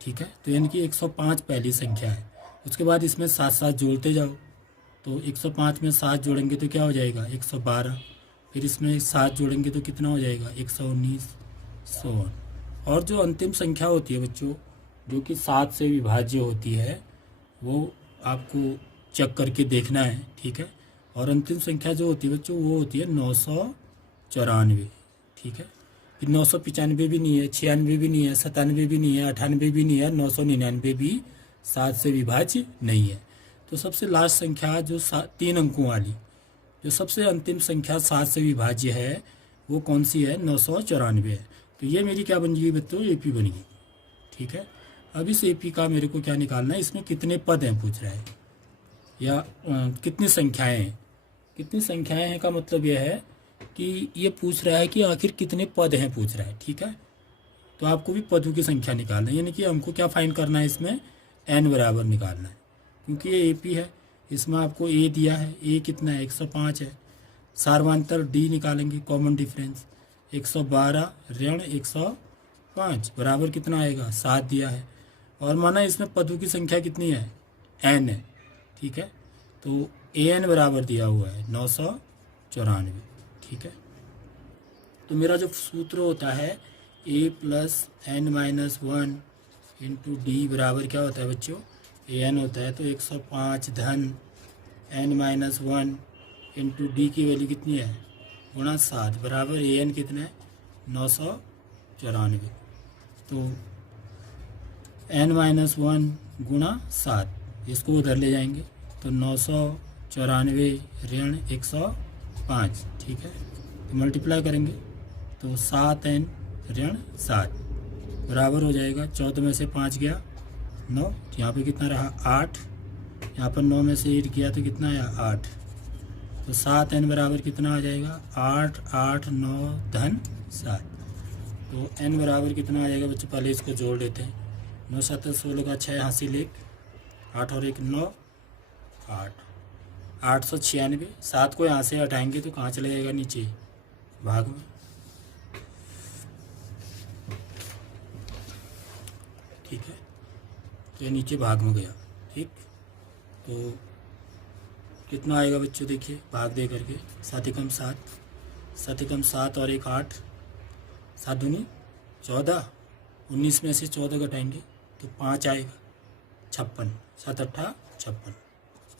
ठीक है। तो यानी कि 105 पहली संख्या है। उसके बाद इसमें 7 7 जोड़ते जाओ, तो 105 में 7 जोड़ेंगे तो क्या हो जाएगा 112। फिर इसमें 7 जोड़ेंगे तो कितना हो जाएगा 119, 100। और जो अंतिम संख्या होती है बच्चों, जो कि 7 से विभाज्य होती है, वो आपको चेक करके देखना है, ठीक है। और अंतिम संख्या जो होती है बच्चों वो होती है 994, ठीक है। फिर 995 भी नहीं है, 96 भी नहीं है, 97 भी नहीं है, 98 भी नहीं है, 999 भी 7 से विभाज्य नहीं है। तो सबसे लास्ट संख्या जो 3 अंकों वाली, जो सबसे अंतिम संख्या 7 से विभाज्य है वो कौन सी है 994 है। तो ये मेरी क्या बन गई बच्चों, AP बन गई, ठीक है। अब इस AP का मेरे को क्या निकालना है, इसमें कितने पद हैं पूछ रहा है, या कितनी संख्याएं हैं। कितनी संख्याएं हैं का मतलब यह है कि ये पूछ रहा है कि आखिर कितने पद हैं पूछ रहा है, ठीक है। तो आपको भी पदों की संख्या निकालना है, यानी कि हमको क्या फाइंड करना है इसमें n बराबर निकालना है, क्योंकि ये AP है। इसमें आपको A दिया है, A कितना है 105 है। सार्वंतर D निकालेंगे, कॉमन डिफरेंस 112 ऋण 105 बराबर कितना आएगा 7 दिया है। और माना इसमें पदों की संख्या कितनी है n है, ठीक है। तो AN बराबर दिया हुआ है 994, ठीक है। तो मेरा जो सूत्र होता है A + n-1 इंटू D बराबर क्या होता है बच्चों, AN होता है। तो 105 धन n-1 इंटू D की वैल्यू कितनी है गुणा 7 बराबर AN कितना है 994। तो n-1 गुणा 7, इसको उधर ले जाएंगे तो 994 ऋण 105, ठीक है। तो मल्टीप्लाई करेंगे तो 7n ऋण 7 बराबर हो जाएगा 14 में से 5 गया 9, यहाँ पे कितना रहा 8, यहाँ पर 9 में से 8 गया तो कितना आया 8। तो 7n बराबर कितना आ जाएगा 8, 8, 9 धन 7। तो n बराबर कितना आ जाएगा बच्चों, पहले इसको जोड़ लेते हैं। 9 7 16 का 6 यहाँ से 8 और 1 9, 896। 7 को यहाँ से हटाएंगे तो कहाँ चले जाएगा नीचे भाग में, ठीक है। तो ये नीचे भाग में गया, ठीक। तो कितना आएगा बच्चों, देखिए भाग दे करके 7 एकम 7, 7 एकम 7 और 1 8, 7 दूनी 14, 19 में से 14 घटाएंगे तो 5 आएगा 56, 7 8 56।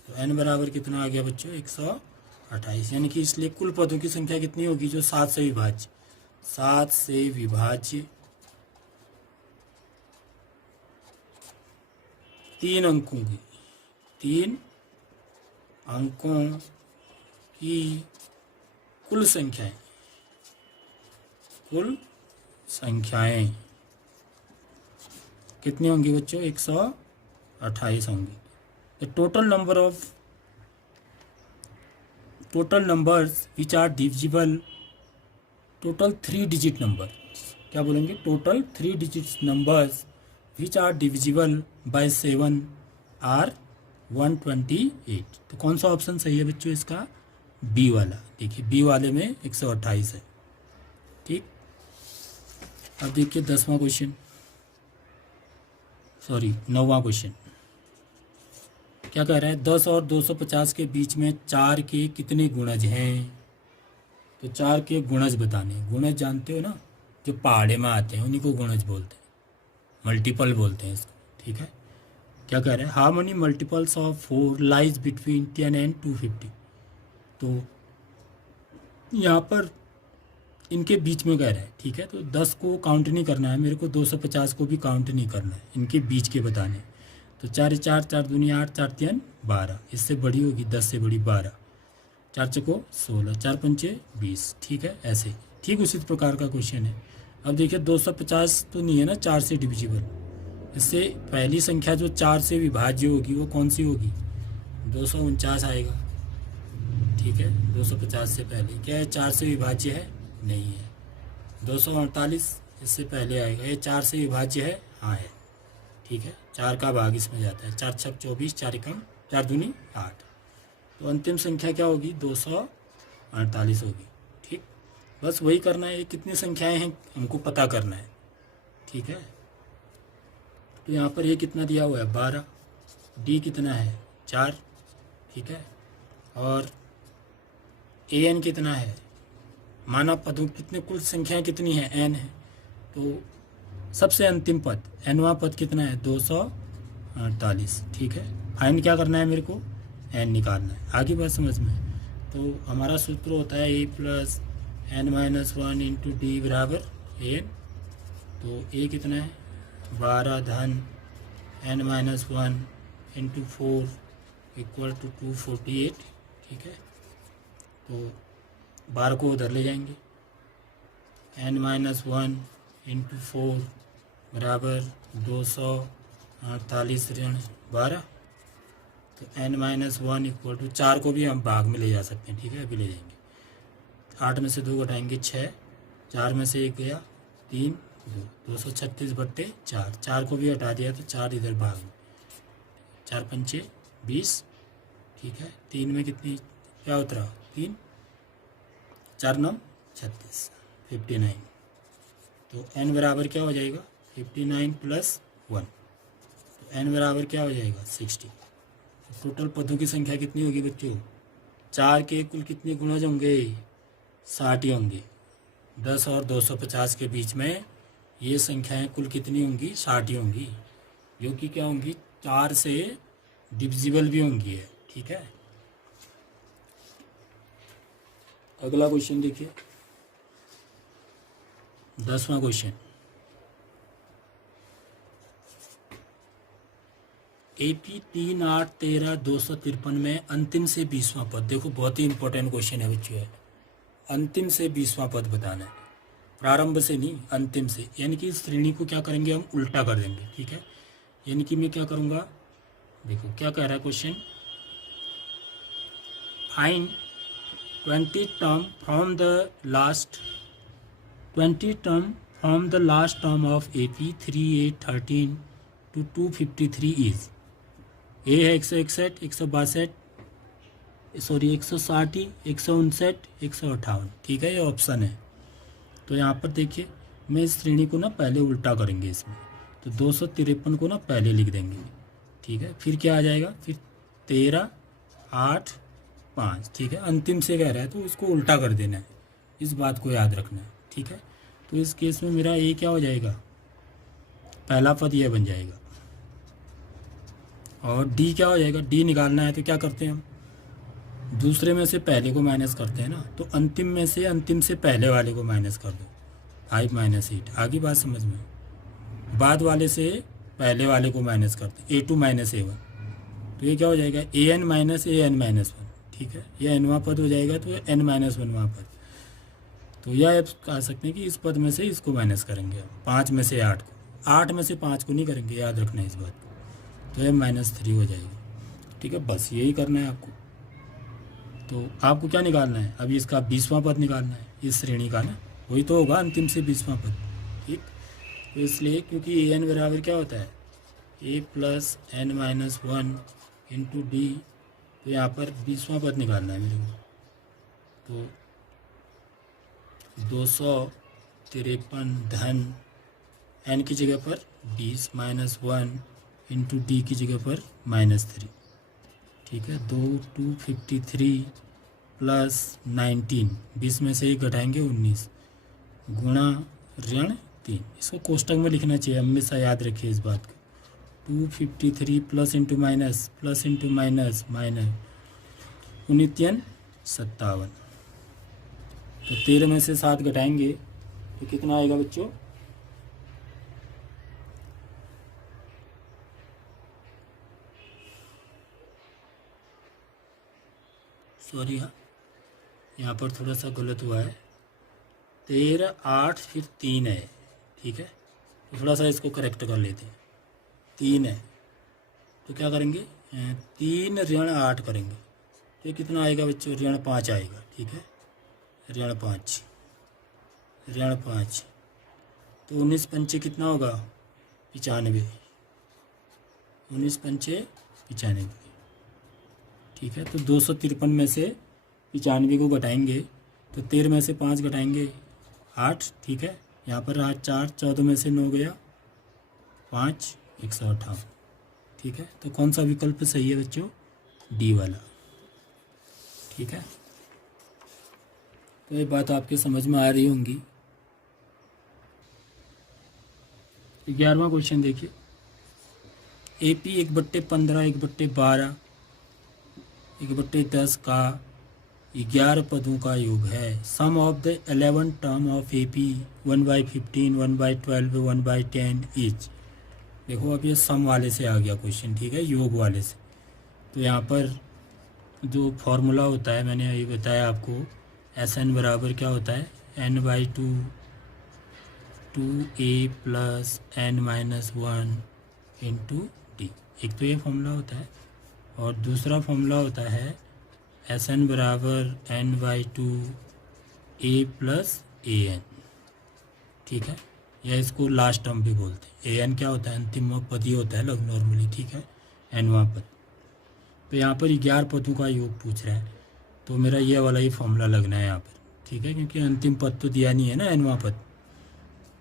तो n बराबर कितना आ गया बच्चों 128। यानी कि इसलिए कुल पदों की संख्या कितनी होगी जो 7 से विभाज्य, 7 से विभाज्य 3 अंकों की कुल संख्याएं कितनी होंगी बच्चों? 128 होंगी। The total numbers which are divisible, total 3 digit number, क्या बोलेंगे? Total 3 digit numbers which are divisible by 7 are 128। तो कौन सा ऑप्शन सही है बच्चों इसका? बी वाला। देखिए बी वाले में 128 है। ठीक, अब देखिए 10वां क्वेश्चन, सॉरी 9वां क्वेश्चन क्या कह रहा है? 10 और 250 के बीच में 4 के कितने गुणज हैं? तो 4 के गुणज बताने। गुणज जानते हो ना, जो पहाड़े में आते हैं उन्हीं को गुणज बोलते हैं, मल्टीपल बोलते हैं इसको। ठीक है, क्या कह रहे हैं? How many multiples of 4 lies between 10 and 250। तो यहाँ पर इनके बीच में कह रहा है। ठीक है, तो 10 को काउंट नहीं करना है मेरे को, 250 को भी काउंट नहीं करना है, इनके बीच के बताने। तो 4 4 4 दूनी 8, 4 3 12, इससे बड़ी होगी 10 से बड़ी 12, 4 चको 16, 4 पंचे 20। ठीक है, ऐसे ठीक उसी प्रकार का क्वेश्चन है। अब देखिए 250 तो नहीं है ना 4 से डिविजिबल, इससे पहली संख्या जो 4 से विभाज्य होगी वो कौन सी होगी? 249 आएगा। ठीक है, 250 से पहले क्या है? 4 से विभाज्य है? नहीं है। 248 इससे पहले आएगा, ये 4 से विभाज्य है? हाँ है। ठीक है, 4 का भाग इसमें जाता है, 4 छक 24, 4 एकम 4 दूनी 8। तो अंतिम संख्या क्या होगी? 248 होगी। ठीक, बस वही करना है। ये कितनी संख्याएं हैं हमको पता करना है। ठीक है, तो यहाँ पर ये कितना दिया हुआ है? 12। डी कितना है? 4। ठीक है, और ए एन कितना है? मानव पदों कितने, कुल संख्याएं कितनी है? एन है। तो सबसे अंतिम पद एनवां पद कितना है? 248। ठीक है, फाइंड क्या करना है मेरे को? एन निकालना है। आगे बात समझ में? तो हमारा सूत्र होता है a plus n minus 1 into d बराबर एन। तो ए कितना है? 12 धन n minus 1 into 4 equal to 248। ठीक है, तो 12 को उधर ले जाएंगे, एन माइनस 1 इंटू 4 बराबर 248 ऋण 12। तो एन माइनस 1 इक्वल टू 4 को भी हम भाग में ले जा सकते हैं। ठीक है, अभी ले जाएंगे। 8 में से 2 घटाएंगे 6, 4 में से 1 गया 3, 2, 236/4। 4 को भी हटा दिया तो 4 इधर भाग में, 4 पंचे 20। ठीक है, 3 में कितनी क्या उतरा? 3, 4 9 36, 59। तो n बराबर क्या हो जाएगा? 59 प्लस 1। तो n बराबर क्या हो जाएगा? 60। टोटल पदों की संख्या कितनी होगी बच्चों? 4 के कुल कितने गुणज होंगे? 60 होंगे। 10 और 250 के बीच में ये संख्याएं कुल कितनी होंगी? 60 होंगी, जो कि क्या होंगी? 4 से डिविजिबल भी होंगी है। ठीक है, अगला क्वेश्चन देखिए, 10वां क्वेश्चन। AP 3 8 13 253 में अंतिम से 20वां पद। देखो बहुत ही इंपॉर्टेंट क्वेश्चन है बच्चों है। अंतिम से 20वां पद बताना है, प्रारंभ से नहीं, अंतिम से। यानी कि श्रेणी को क्या करेंगे हम? उल्टा कर देंगे। ठीक है, यानी कि मैं क्या करूँगा? देखो क्या कह रहा है question, find 20 term from the last term of AP 3 8 13 to 253 is। ए है 161, 162, सॉरी 160, 159, 158। ठीक है, ये ऑप्शन है। तो यहाँ पर देखिए मैं इस श्रेणी को ना पहले उल्टा करेंगे इसमें, तो 253 को ना पहले लिख देंगे। ठीक है, फिर क्या आ जाएगा? फिर 13 8 5। ठीक है, अंतिम से कह रहा है तो इसको उल्टा कर देना है, इस बात को याद रखना है। ठीक है, तो इस केस में मेरा ए क्या हो जाएगा? पहला पद यह बन जाएगा, और डी क्या हो जाएगा? डी निकालना है तो क्या करते हैं हम? दूसरे में से पहले को माइनस करते हैं ना, तो अंतिम में से अंतिम से पहले वाले को माइनस कर दो, 5 - 8। आगे बात समझ में? बाद वाले से पहले वाले को माइनस करते, A2 - A1। तो ये क्या हो जाएगा? AN - AN - 1। ठीक है, ये nवां पद हो जाएगा, तो n - 1वां पद। तो यह आप कह सकते हैं कि इस पद में से इसको माइनस करेंगे, 5 में से 8 को, 8 में से 5 को नहीं करेंगे, याद रखना है इस बात को। तो यह -3 हो जाएगी। ठीक है, बस यही करना है आपको। तो आपको क्या निकालना है, अभी इसका 20वां पद निकालना है इस श्रेणी का ना, वही तो होगा अंतिम से 20वां पद। ठीक, तो इसलिए क्योंकि ए एन बराबर क्या होता है, a + n-1 इंटू डी, तो यहाँ पर 20वां पद निकालना है मेरे को। तो 253 धन n की जगह पर 20 -1 इंटू डी की जगह पर -3। ठीक है, 253 + 19, 20 में से 1 घटाएंगे 19 गुणा -3। इसको कोष्टक में लिखना चाहिए, हमेशा याद रखिए इस बात को। 253 plus into minus plus into minus minus 19 57। तो 13 में से 7 घटाएंगे तो कितना आएगा बच्चों, सॉरी हाँ यहाँ पर थोड़ा सा गलत हुआ है, 13 8 फिर 3 है। ठीक है, तो थोड़ा सा इसको करेक्ट कर लेते हैं। 3 है तो क्या करेंगे, 3 ऋण 8 करेंगे तो ये कितना आएगा बच्चों, ऋण 5 आएगा। ठीक है, ऋण 5 तो 19 पंचे कितना होगा, 95, 19 पंचे 95। ठीक है, तो 253 में से 95 को घटाएंगे तो 13 में से 5 घटाएंगे 8। ठीक है, यहाँ पर रहा 4, 14 में से 9 गया 5, 158। ठीक है, तो कौन सा विकल्प सही है बच्चों, डी वाला। ठीक है, तो ये बात आपके समझ में आ रही होंगी। 11वां क्वेश्चन देखिए, AP 1/15 1/12 1/10 का 11 पदों का योग है। Sum of the 11 term of AP 1/15 1/12 1/10 each. देखो अब ये सम वाले से आ गया क्वेश्चन। ठीक है, योग वाले से। तो यहाँ पर जो फॉर्मूला होता है मैंने अभी बताया आपको, SN बराबर क्या होता है, n/2 2a + n-1 into D. एक तो ये फॉर्मूला होता है और दूसरा फॉर्मूला होता है SN बराबर n/2 a + an। ठीक है, या इसको लास्ट टर्म भी बोलते हैं। an क्या होता है, अंतिम पद ही होता है लग नॉर्मली। ठीक है, nवां पद। तो यहाँ पर 11 पदों का योग पूछ रहा है तो मेरा ये वाला ही फॉर्मूला लगना है यहाँ पर। ठीक है, क्योंकि अंतिम पद तो दिया नहीं है ना, nवां पद।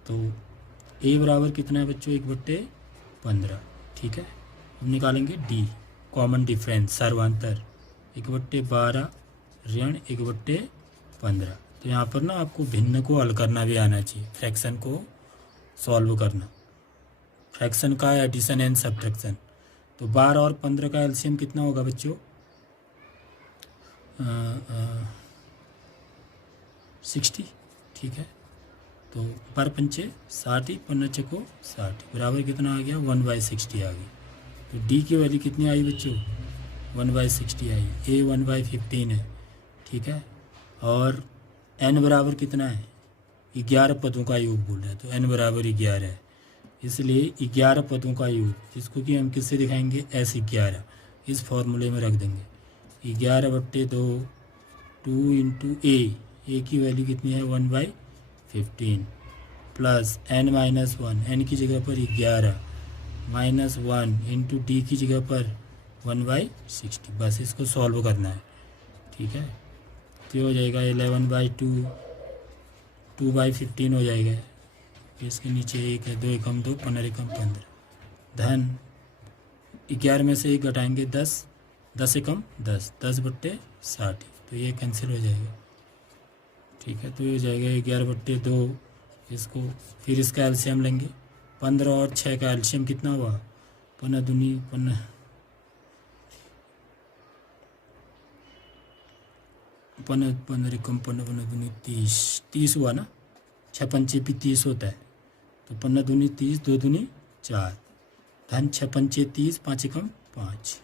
तो a बराबर कितना है बच्चों, 1/15। ठीक है, हम निकालेंगे d, कॉमन डिफरेंस सर्वांतर, 1/12 ऋण 1/15। तो यहाँ पर ना आपको भिन्न को हल करना भी आना चाहिए, फ्रैक्शन को सॉल्व करना, फ्रैक्शन का एडिशन एंड सब्ट्रैक्शन। तो 12 और 15 का एलसीएम कितना होगा बच्चों, 60। ठीक है, तो 12 पंचे 60, 15 चको 60 बराबर कितना आ गया, 1/60 आ गई। तो डी की वैल्यू कितनी आई बच्चों, 1/60 आई। ए 1/15 है। ठीक है, और n बराबर कितना है, 11 पदों का योग बोल रहा है, तो n बराबर 11 है। इसलिए 11 पदों का योग, जिसको कि हम किससे दिखाएंगे, S11, इस फॉर्मूले में रख देंगे। 11/2 2 इंटू ए की वैल्यू कितनी है, 1/15 प्लस n-1, n की जगह पर 11 -1 इंटू डी की जगह पर 1/60। बस इसको सॉल्व करना है। ठीक है, तो हो जाएगा 11/2 2/15 हो जाएगा। इसके नीचे 1 है, 2 एकम 2 15 एकम 15 धन 11 में से 1 घटाएंगे 10 10 एकम 10 10/60। तो ये कैंसिल हो जाएगा। ठीक है, तो ये हो जाएगा 11/2। इसको फिर इसका एलसीएम लेंगे, 15 और 6 का एलसीएम कितना हुआ, 15 दूनी 15 15 एकम 15 15 दूनी 30 हुआ ना, 6 पंचे भी 30 होता है। तो 15 दूनी 30 2 दूनी 4 धन 6 पंचे 30 5 एकम 5।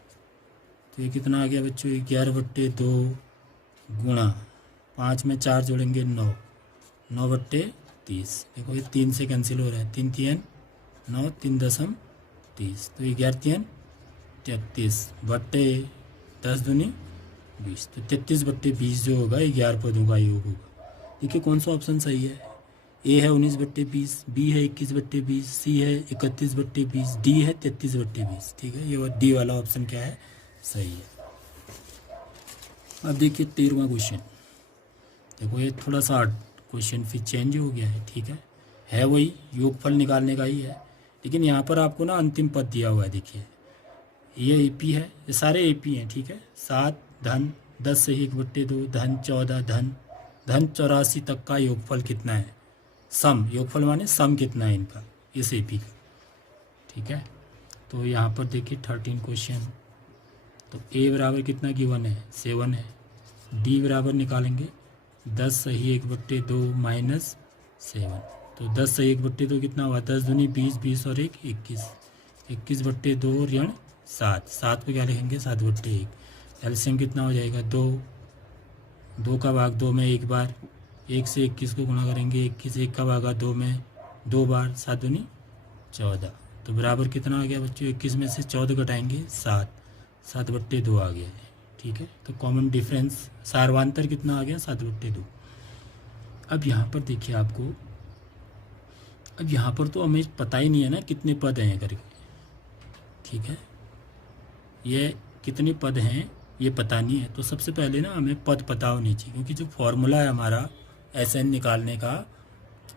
तो ये कितना आ गया बच्चों, 11/2 गुणा 5 में 4 जोड़ेंगे 9 9/30। देखो ये 3 से कैंसिल हो रहा है, 3 3 9, 3 दशम 30, तो 11 3 33 बट्टे 10 दूनी 20, तो 33/20 जो होगा 11 पदों का योग होगा। देखिए कौन सा ऑप्शन सही है। ए है 19/20, बी है 21/20, सी है 31/20, डी है 33/20। ठीक है, ये डी वाला ऑप्शन क्या है, सही है। अब देखिए 13वां क्वेश्चन। देखो ये थोड़ा सा क्वेश्चन फिर चेंज हो गया है। ठीक है वही योगफल निकालने का ही है, लेकिन यहाँ पर आपको ना अंतिम पद दिया हुआ है। देखिए ये एपी है, ये सारे एपी हैं। ठीक है, 7 धन 10 से 1/2 धन 14 धन 84 तक का योगफल कितना है। सम, योगफल माने सम कितना है इनका, इस एपी का। ठीक है, तो यहाँ पर देखिए 13 क्वेश्चन। तो ए बराबर कितना गिवन है, 7 है। डी बराबर निकालेंगे 10 सही 1/2 माइनस 7, तो 10 सही 1/2 कितना हुआ, 10 दूनी 20, 20 और 1 21, 21/2 ऋण 7, 7 को क्या लिखेंगे 7/1। एलसीएम कितना हो जाएगा 2 का भाग 2 में एक बार, 1 से 21 को गुणा करेंगे 21, 1 का भागा 2 में 2 बार, 7 दूनी 14, तो बराबर कितना आ गया बच्चों, 21 में से 14 घटाएंगे 7, 7/2 आ गया है। ठीक है, तो कॉमन डिफरेंस सारवांतर कितना आ गया 7/2। अब यहाँ पर देखिए आपको, अब यहाँ पर तो हमें पता ही नहीं है ना कितने पद हैं करके। ठीक है, ये कितने पद हैं ये पता नहीं है, तो सबसे पहले ना हमें पद पता होनी चाहिए, क्योंकि जो फॉर्मूला है हमारा SN निकालने का,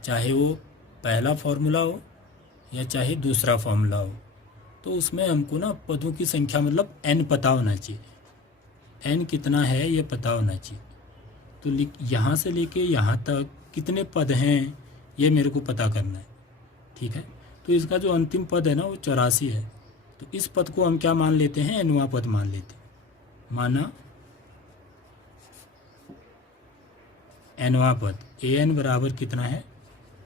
चाहे वो पहला फॉर्मूला हो या चाहे दूसरा फॉर्मूला हो, तो उसमें हमको ना पदों की संख्या मतलब n पता होना चाहिए। n कितना है ये पता होना चाहिए। तो यहाँ से लेके यहाँ तक कितने पद हैं ये मेरे को पता करना है। ठीक है, तो इसका जो अंतिम पद है ना वो 84 है, तो इस पद को हम क्या मान लेते हैं, nवां पद मान लेते हैं। माना nवां पद an बराबर कितना है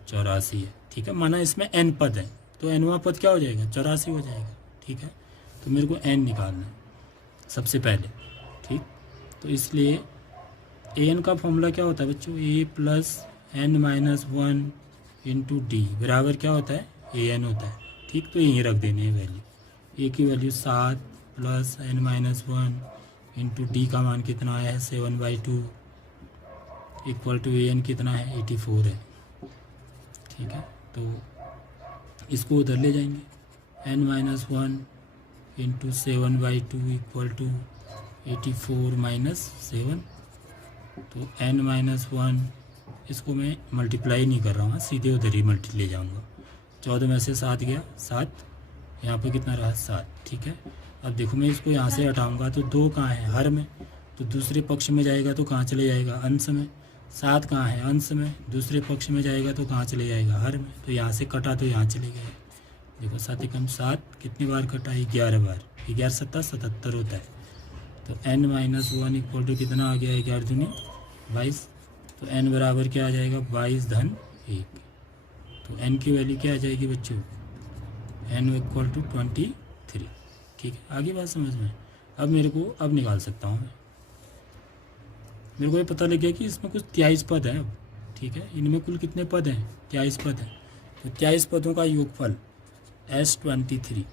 84 है। ठीक है, माना इसमें n पद है, तो nवां पद क्या हो जाएगा 84 हो जाएगा। ठीक है, तो मेरे को n निकालना है सबसे पहले। ठीक, तो इसलिए an का फॉर्मूला क्या होता है बच्चों, a plus n minus 1 into d बराबर क्या होता है an होता है। ठीक, तो यहीं रख देने है वैल्यू, a की value 7 plus n minus 1 into D का मान कितना आया है 7/2 इक्वल टू an कितना है 84 है। ठीक है, तो इसको उधर ले जाएंगे, n minus 1 into 7/2 equal to 84 minus 7, तो n माइनस 1 इसको मैं मल्टीप्लाई नहीं कर रहा हूँ, सीधे उधर ही मल्टी ले जाऊँगा। 14 में से 7 गया 7, यहाँ पे कितना रहा 7। ठीक है, अब देखो मैं इसको यहाँ से हटाऊँगा तो 2 कहाँ है हर में, तो दूसरे पक्ष में जाएगा तो कहाँ चले जाएगा अंश में। 7 कहाँ है अंश में, दूसरे पक्ष में जाएगा तो कहाँ चले जाएगा हर में, तो यहाँ से कटा तो यहाँ चले गए। देखो 7 एकम 7 कितनी बार कटा 11 बार, 11 7 77 होता है। तो n माइनस 1 इक्वल टू कितना आ गया 11 दूनी 22, तो n बराबर क्या आ जाएगा 22 धन 1, तो n की वैल्यू क्या आ जाएगी बच्चों, n इक्वल टू 23। ठीक है, आगे बात समझ में। अब मेरे को अब निकाल सकता हूँ मैं, मेरे को ये पता लग गया कि इसमें कुछ 23 पद हैं अब। ठीक है, इनमें कुल कितने पद हैं 23 पद हैं, तो 23 पदों का योगफल S23।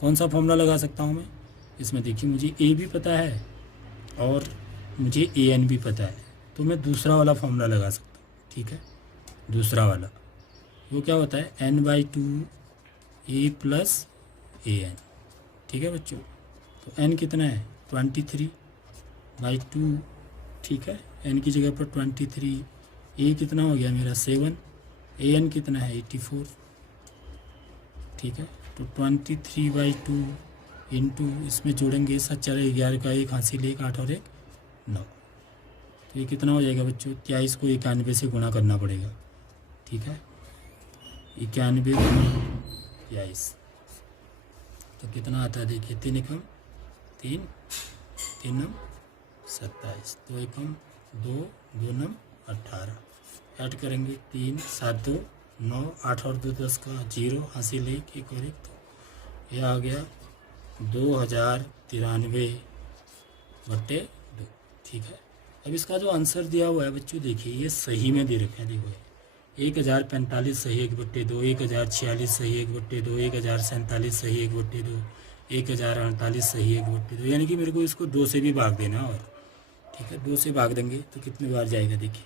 कौन सा फॉर्मूला लगा सकता हूँ मैं इसमें, देखिए मुझे a भी पता है और मुझे an भी पता है, तो मैं दूसरा वाला फॉर्मूला लगा सकता हूँ। ठीक है, दूसरा वाला वो क्या होता है n/2 a प्लस an। ठीक है बच्चों, तो n कितना है 23/2। ठीक है, n की जगह पर 23, a कितना हो गया मेरा 7, an कितना है 84। ठीक है, तो 23/2 इंटू इसमें जोड़ेंगे 7 4 11 का 1 हासिल 1 8 और 1 9, तो ये कितना हो जाएगा बच्चों 23 को 91 से गुणा करना पड़ेगा। ठीक है, 91 गुणा 23 तो कितना आता है देखिए 3 एकम 3 3 नम 27, 2 एकम 2 2 नम 18, ऐड करेंगे 3 7 2 9 8 और 2 10 का 0 हासिल 1 1 और 1, तो यह आ गया 2093/2। ठीक है, अब इसका जो आंसर दिया हुआ है बच्चों, देखिए ये सही में दे रखा है। देखो 1045 सही 1/2, 1046 सही 1/2, 1047 सही 1/2, 1048 सही 1/2, यानी कि मेरे को इसको 2 से भी भाग देना। और ठीक है, 2 से भाग देंगे तो कितनी बार जाएगा, देखिए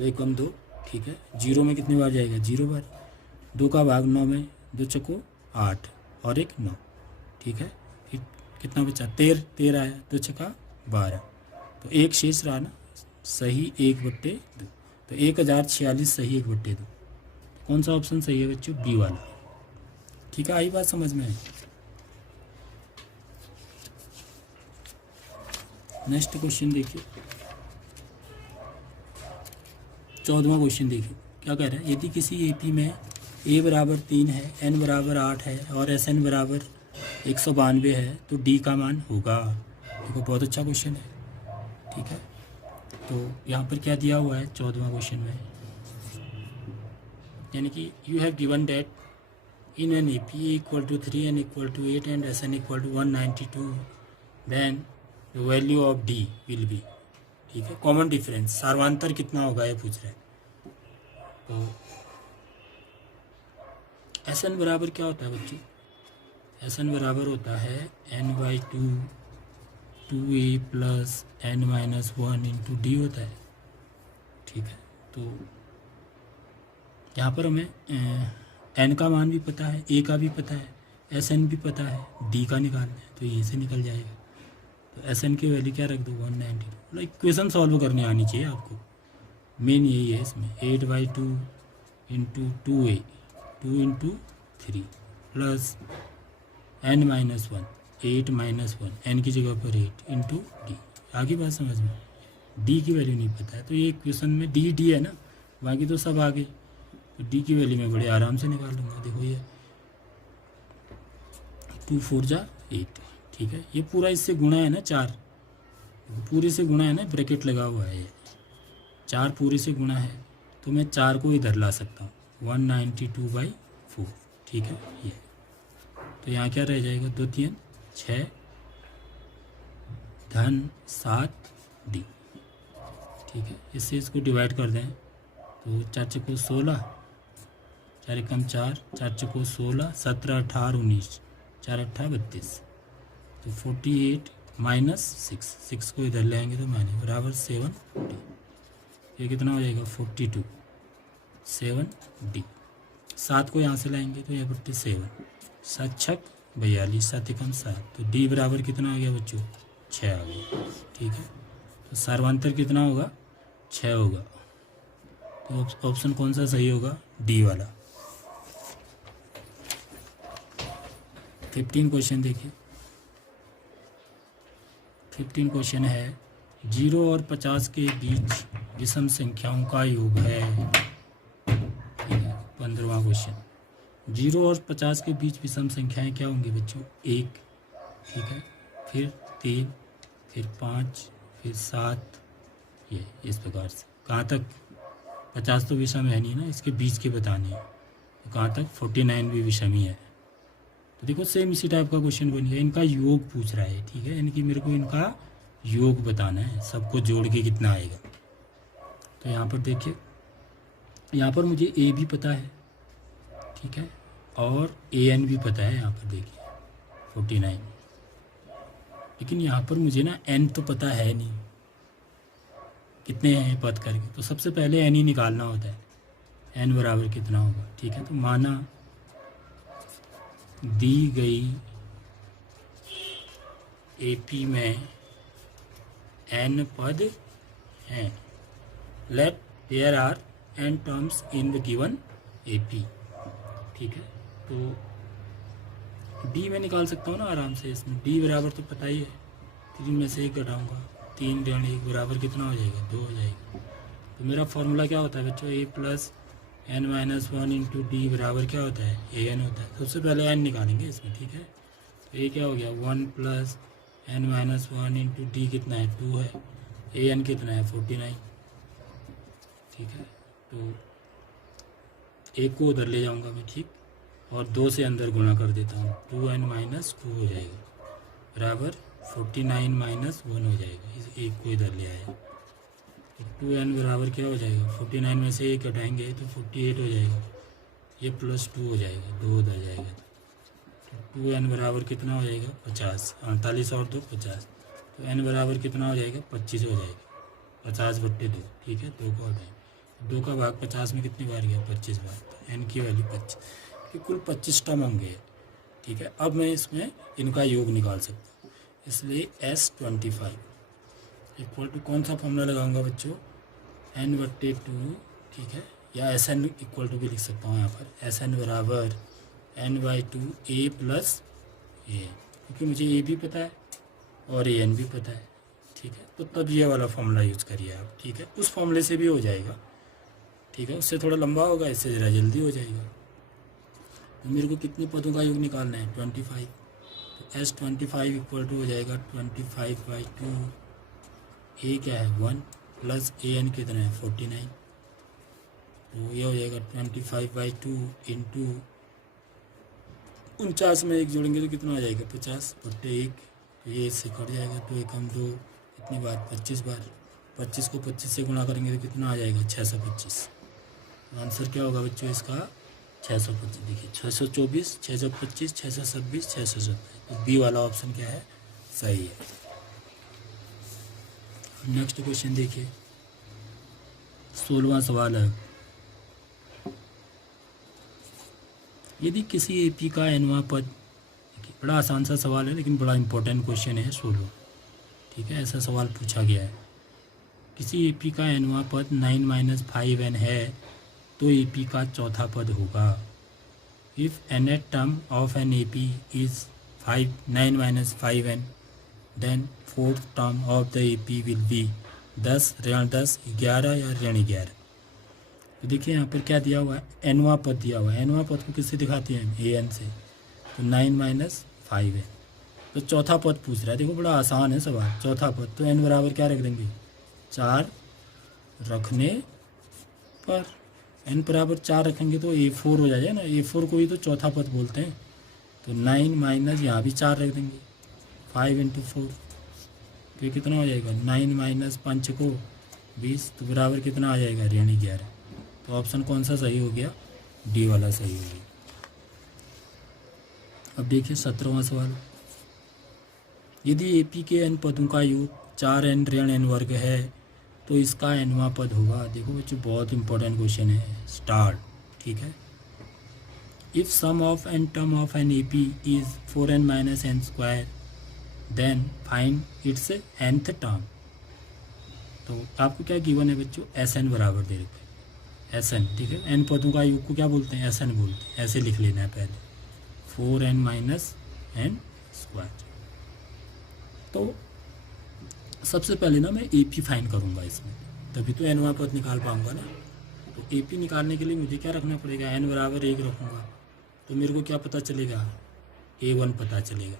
2 कम 2, ठीक है। 0 में कितनी बार जाएगा, 0 बार। 2 का भाग 9 में, 2 चको 8 और 1 9, ठीक है। फिर कितना बचा, 13 आया, 2 छक्का 12, तो 1 शेष रहा ना, सही 1/2, तो 1046 सही 1/2। कौन सा ऑप्शन सही है बच्चों, बी वाला। ठीक है, आई बात समझ में आई। नेक्स्ट क्वेश्चन देखिए, 14वां क्वेश्चन देखिए क्या कह रहा है। यदि किसी एपी में a बराबर 3 है, n बराबर 8 है और Sn बराबर 192 है तो d का मान होगा। देखो बहुत अच्छा क्वेश्चन है, ठीक है। तो यहाँ पर क्या दिया हुआ है 14वां क्वेश्चन में, यानी कि you have given that in an AP equal to 3 n equal to 8 and Sn equal to 192, then the value of d will be, ठीक है। कॉमन डिफरेंस सार्वंतर कितना होगा ये पूछ रहे हैं। तो Sn बराबर क्या होता है बच्चों, Sn बराबर होता है n/2 2a plus n-1 into D होता है, ठीक है। तो यहाँ पर हमें n का मान भी पता है, a का भी पता है, Sn भी पता है, d का निकालना है, तो ये से निकल जाएगा। तो Sn की वैल्यू क्या रख दो, 192। मतलब इक्वेशन सॉल्व करने आनी चाहिए आपको, मेन यही है इसमें। 8/2 into 2a 2 into 3 plus n-1 8 minus 1 n की जगह पर 8 इंटू डी। आगे बात समझ में, डी की वैल्यू नहीं पता है तो ये इक्वेशन में डी है ना, बाकी तो सब आगे। तो डी की वैल्यू मैं बड़े आराम से निकाल लूँगा। देखो ये 2 4 जा 8, ठीक है। ये पूरा इससे गुणा है ना 4, पूरे से गुणा है ना, ब्रैकेट लगा हुआ है, ये 4 पूरे से गुणा है, तो मैं 4 को इधर ला सकता हूँ, 192/4, ठीक है। ये तो यहाँ क्या रह जाएगा, 2 3 6 धन 7 डी, ठीक है। इससे इसको डिवाइड कर दें तो 4 चको 16, 4 एकम 4, 4 चको 16, 17 18 19, 4 8 32, तो 48 माइनस 6 को इधर ले आएंगे तो माने बराबर 7 डी। ये कितना हो जाएगा 42 7 डी। 7 को यहाँ से लाएंगे तो ये 47, 7 छक 42, 7 एकम 7, तो डी बराबर कितना आ गया बच्चों, 6 आ गया, ठीक है। तो सार्वंतर कितना होगा, 6 होगा। तो ऑप्शन कौन सा सही होगा, डी वाला। 15 क्वेश्चन देखिए, 15 क्वेश्चन है 0 और 50 के बीच विषम संख्याओं का योग है, ठीक है। 15वां क्वेश्चन, 0 और 50 के बीच विषम संख्याएं क्या होंगी बच्चों, 1, ठीक है, फिर 3, फिर 5, फिर 7, ये इस प्रकार से। कहाँ तक, 50 तो विषम है नहीं ना, इसके बीच के बताने हैं, तो कहाँ तक 49 भी विषम ही है। तो देखो सेम इसी टाइप का क्वेश्चन बन गया, इनका योग पूछ रहा है, ठीक है, यानी कि मेरे को इनका योग बताना है, सबको जोड़ के कितना आएगा। तो यहाँ पर देखिए, यहाँ पर मुझे ए भी पता है, ठीक है, और an भी पता है, यहाँ पर देखिए 49, लेकिन यहाँ पर मुझे ना n तो पता है नहीं कितने हैं पद करके, तो सबसे पहले n ही निकालना होता है, n बराबर कितना होगा, ठीक है। तो माना दी गई एपी में n पद हैं, let there are n terms in the given AP, ठीक है। तो d में निकाल सकता हूँ ना आराम से, इसमें d बराबर तो पता ही है, 3 में से 1 घटाऊँगा, 3 ऋण 1 बराबर कितना हो जाएगा, 2 हो जाएगा। तो मेरा फॉर्मूला क्या होता है बच्चों, a plus n-1 into d बराबर क्या होता है, an होता है। सबसे पहले n निकालेंगे इसमें, ठीक है। तो ये क्या हो गया, 1 प्लस n-1 इंटू डी कितना है, 2 है, an कितना है 49, ठीक है। तो 1 को उधर ले जाऊंगा मैं, ठीक, और 2 से अंदर गुणा कर देता हूँ, 2n-2 हो जाएगा बराबर 49 - 1 हो जाएगा, इस 1 को इधर ले आया, तो 2n बराबर क्या हो जाएगा, 49 में से 1 हटाएंगे तो 48 हो जाएगा, ये +2 हो जाएगा, 2 उधर जाएगा, तो 2n बराबर कितना हो जाएगा 50, 48 और 2 50, तो n बराबर कितना हो जाएगा 25 हो जाएगा, 50/2, ठीक है, 2 को हटाएंगे, 2 का भाग 50 में कितनी बार गया 25 बार, तो n की वैल्यू 25, कि कुल 25 टर्म होंगे, ठीक है। अब मैं इसमें इनका योग निकाल सकता हूँ, इसलिए S25 इक्वल टू कौन सा फॉर्मूला लगाऊंगा बच्चों, n/2, ठीक है, या Sn इक्वल टू भी लिख सकता हूँ यहाँ पर, Sn बराबर n/2 a प्लस a, क्योंकि मुझे a भी पता है और an भी पता है, ठीक है, तो तब ये वाला फॉर्मूला यूज़ करिए आप, ठीक है। उस फॉर्मूले से भी हो जाएगा, ठीक है, उससे थोड़ा लंबा होगा, इससे ज़रा जल्दी हो जाएगा। तो मेरे को कितने पदों का योग निकालना है 25, तो S25 इक्वल टू हो जाएगा 25/2, a क्या है 1 प्लस an कितना है 49, तो ये हो जाएगा 25/2 इंटू 49 में 1 जोड़ेंगे तो कितना आ जाएगा 50/1, तो ये इससे कट जाएगा, तो 1 हम 2, इतनी बार 25 बार, 25 को 25 से गुणा करेंगे तो कितना आ जाएगा 625, तो आंसर क्या होगा बच्चों इसका 625, देखिए 624, 625, 626, 627, तो बी वाला ऑप्शन क्या है सही है। नेक्स्ट क्वेश्चन देखिए, 16वां सवाल है, यदि किसी एपी का nवां पद, बड़ा आसान सा सवाल है लेकिन बड़ा इंपॉर्टेंट क्वेश्चन है 16, ठीक है, ऐसा सवाल पूछा गया है, किसी एपी का nवां पद 9 - 5n है तो एपी का चौथा पद होगा। If nth term of an AP is 9 - 5n then fourth term of the AP will be 10 ऋण 10 11 या ऋण 11। तो देखिए यहाँ पर क्या दिया हुआ है, nवां पद दिया हुआ है, nवां पद को किससे दिखाते हैं an से, तो 9 - 5n, तो चौथा पद पूछ रहा है, देखो बड़ा आसान है सवाल, चौथा पद, तो n बराबर क्या रख देंगे 4 रखने पर, n बराबर 4 रखेंगे तो a4 हो जाएगा ना, a4 को ही तो चौथा पद बोलते हैं, तो 9 माइनस यहाँ भी 4 रख देंगे, 5 × 4, तो कितना हो जाएगा 9 - 5 को 20, तो बराबर कितना आ जाएगा ऋण 11, तो ऑप्शन कौन सा सही हो गया, डी वाला सही हो गया। अब देखिए 17वां सवाल, यदि एपी के n पदों का योग 4n ऋण n वर्ग है तो इसका nवां पद होगा। देखो बच्चों बहुत इंपॉर्टेंट क्वेश्चन है, स्टार्ट, ठीक है। If sum of n term of an AP is 4n - n² then find its nth term. तो आपको क्या गिवन है बच्चों, Sn बराबर दे रखे हैं, Sn, ठीक है, n पदों का योग को क्या बोलते हैं Sn बोलते हैं, ऐसे लिख लेना है पहले, 4n - n²। तो सबसे पहले ना मैं एपी फाइंड करूँगा इसमें, तभी तो nवां पद निकाल पाऊँगा ना। तो एपी निकालने के लिए मुझे क्या रखना पड़ेगा, n बराबर 1 रखूँगा, तो मेरे को क्या पता चलेगा, a1 पता चलेगा,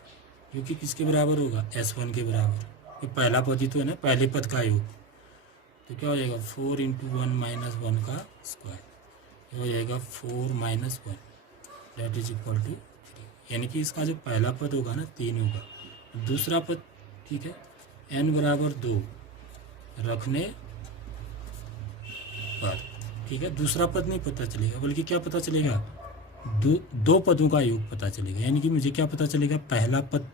क्योंकि किसके बराबर होगा S1 के बराबर, ये पहला पद ही तो है ना, पहले पद का योग, तो क्या हो जाएगा 4 × 1 - 1 का स्क्वायर, ये हो जाएगा 4 - 1 दैट इज इक्वल टू 3, यानी कि इसका जो पहला पद होगा ना 3 होगा, दूसरा पद, ठीक है, n बराबर 2 रखने पर, ठीक है, दूसरा पद नहीं पता चलेगा, बल्कि क्या पता चलेगा, दो पदों का योग पता चलेगा, यानी कि मुझे क्या पता चलेगा, पहला पद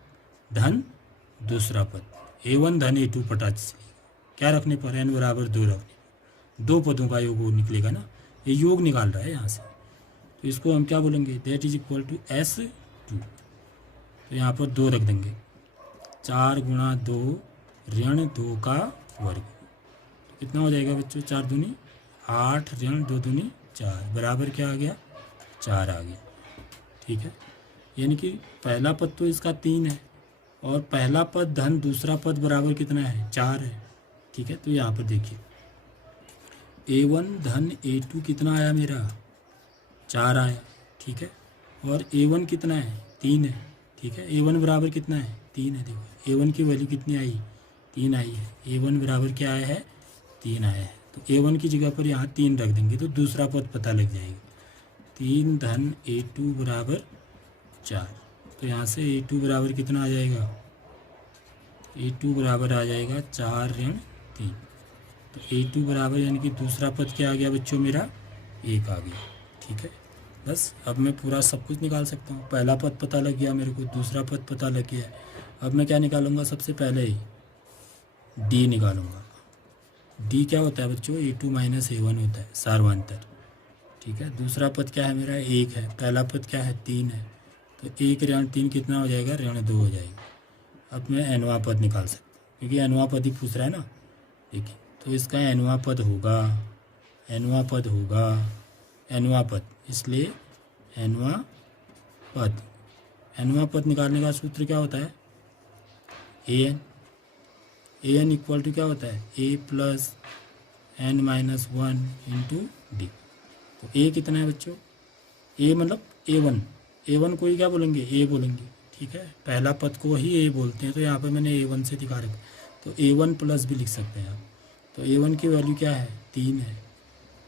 धन दूसरा पद, a1 धन a2 पता चलेगा, क्या रखने पर, n बराबर 2 रखने पर, दो पदों का योग वो निकलेगा ना, ये योग निकाल रहा है यहाँ से, तो इसको हम क्या बोलेंगे, that is equal to S2, तो यहाँ पर 2 रख देंगे, 4 × 2 ऋण 2 का वर्ग, तो कितना हो जाएगा बच्चों, 4 दूनी 8 ऋण 2 दूनी 4, बराबर क्या आ गया 4 आ गया, ठीक है। यानी कि पहला पद तो इसका 3 है और पहला पद धन दूसरा पद बराबर कितना है 4 है, ठीक है। तो यहाँ पर देखिए a1 धन a2 कितना आया मेरा 4 आया, ठीक है, और a1 कितना है 3 है, ठीक है, a1 बराबर कितना है 3 है, देखो a1 की वैल्यू कितनी आई 3 आई है, a1 बराबर क्या आया है 3 आया है, तो a1 की जगह पर यहाँ 3 रख देंगे तो दूसरा पद पता लग जाएगा, 3 धन a2 बराबर 4, तो यहाँ से a2 बराबर कितना आ जाएगा, a2 बराबर आ जाएगा 4 ऋण 3, तो A2 बराबर यानी कि दूसरा पद क्या आ गया बच्चों मेरा 1 आ गया। ठीक है, बस अब मैं पूरा सब कुछ निकाल सकता हूँ। पहला पद पता लग गया मेरे को, दूसरा पद पता लग गया। अब मैं क्या निकालूंगा, सबसे पहले ही D निकालूंगा। D क्या होता है बच्चों, A2 माइनस A1 होता है, सार्वंतर। ठीक है, दूसरा पद क्या है मेरा 1 है, पहला पद क्या है 3 है, तो 1 ऋण 3 कितना हो जाएगा, ऋण 2 हो जाएगा। अब मैं nवां पद निकाल सकता हूँ क्योंकि nवां पद ही पूछ रहा है ना। देखिए, तो इसका nवां पद होगा, nवां पद होगा, nवां पद, इसलिए nवां पद, nवां पद निकालने का सूत्र क्या होता है, an इक्वल टू क्या होता है, a plus n minus 1 into D. तो a कितना है बच्चों, a मतलब a1 को ही क्या बोलेंगे, a बोलेंगे। ठीक है, पहला पद को ही a बोलते हैं, तो यहाँ पे मैंने a1 से दिखा रखा। तो a1 प्लस भी लिख सकते हैं आप। तो a1 की वैल्यू क्या है, 3 है,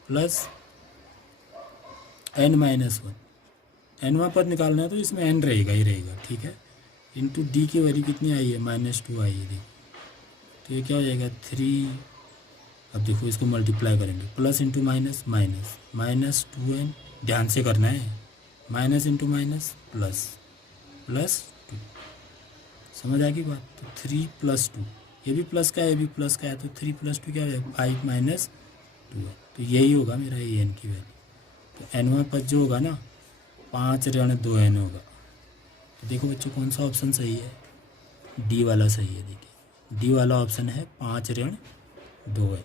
प्लस n माइनस 1, nवां पद निकालना है तो इसमें n रहेगा ही रहेगा। ठीक है, इंटू डी की वैल्यू कितनी आई है, -2 आई है। देखो, तो ये क्या हो जाएगा 3। अब देखो इसको मल्टीप्लाई करेंगे, plus into minus, minus 2n, ध्यान से करना है, minus into minus plus, plus 2। समझ आ गई बात। तो 3 प्लस 2, ये भी प्लस का है, ये भी प्लस का है, तो 3 प्लस 2 क्या है, 5 माइनस 2 है। तो यही होगा मेरा an की वैल्यू। तो nवां पद जो होगा ना, 5 ऋण 2n होगा। तो देखो बच्चों कौन सा ऑप्शन सही है, डी वाला सही है। देखिए डी वाला ऑप्शन है, 5 ऋण 2n।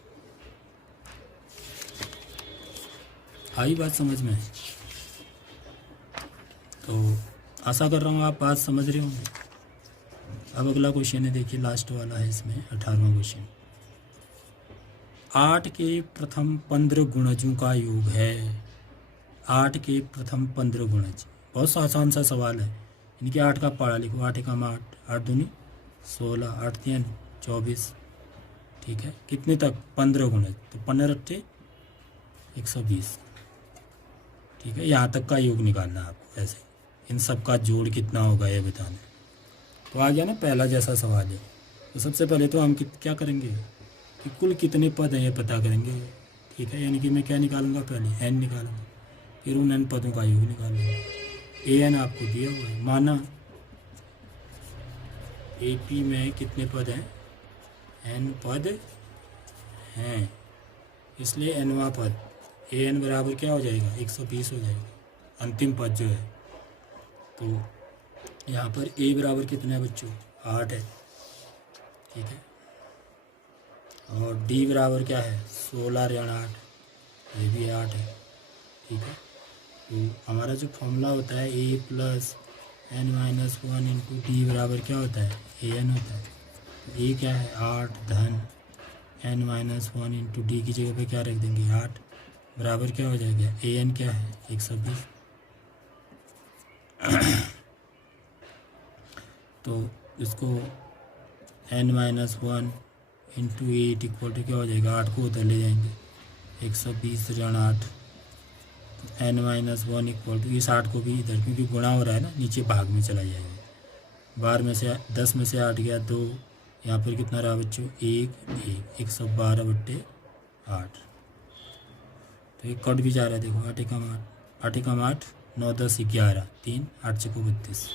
आई बात समझ में। तो आशा कर रहा हूँ आप बात समझ रहे होंगे। अब अगला क्वेश्चन है, देखिए लास्ट वाला है इसमें, 18वां क्वेश्चन। 8 के प्रथम 15 गुणजों का योग है। 8 के प्रथम 15 गुणज, बहुत आसान सा सवाल है। इनके 8 का पढ़ा लिखो, 8 एकम 8, 8 दूनी 16, 8 तीन 24। ठीक है, कितने तक, 15 गुणज, तो 15 रट्टे 120। ठीक है, यहाँ तक का योग निकालना है आपको। ऐसे इन सब का जोड़ कितना होगा ये बताना। तो आ गया ना पहला जैसा सवाल है। तो सबसे पहले तो हम क्या करेंगे कि कुल कितने पद हैं ये पता करेंगे। ठीक है, यानी कि मैं क्या निकालूंगा, पहले n निकालूंगा, फिर उन n पदों का योग निकालूंगा। an आपको दिया हुआ है, माना AP में कितने पद हैं, n पद हैं, इसलिए nवां पद an बराबर क्या हो जाएगा, 120 हो जाएगा, अंतिम पद जो है। तो यहाँ पर a बराबर कितना है बच्चों, 8 है। ठीक है, और d बराबर क्या है, 16 ऋण 8, ये भी 8 है। ठीक है, तो हमारा जो फॉर्मूला होता है a plus n minus 1 into d बराबर क्या होता है, an होता है। तो a क्या है, 8 धन n माइनस 1 इंटू डी की जगह पे क्या रख देंगे, 8 बराबर क्या हो जाएगा, an क्या है, 120। तो इसको n minus 1 into 8 equal to क्या हो जाएगा, 8 को उधर ले जाएंगे, 120 ऋण 8। तो n माइनस 1 इक्वल टू, इस 8 को भी इधर क्योंकि गुणा हो रहा है ना, नीचे भाग में चला जाएगा। 12 में से 10 में से 8 गया 2, यहाँ पर कितना रहा बच्चों, 1 112/8। तो ये कट भी जा रहा है, देखो 8 एकम 8, 8 एकम 8, 9 10 11, 3 8 चौको 32।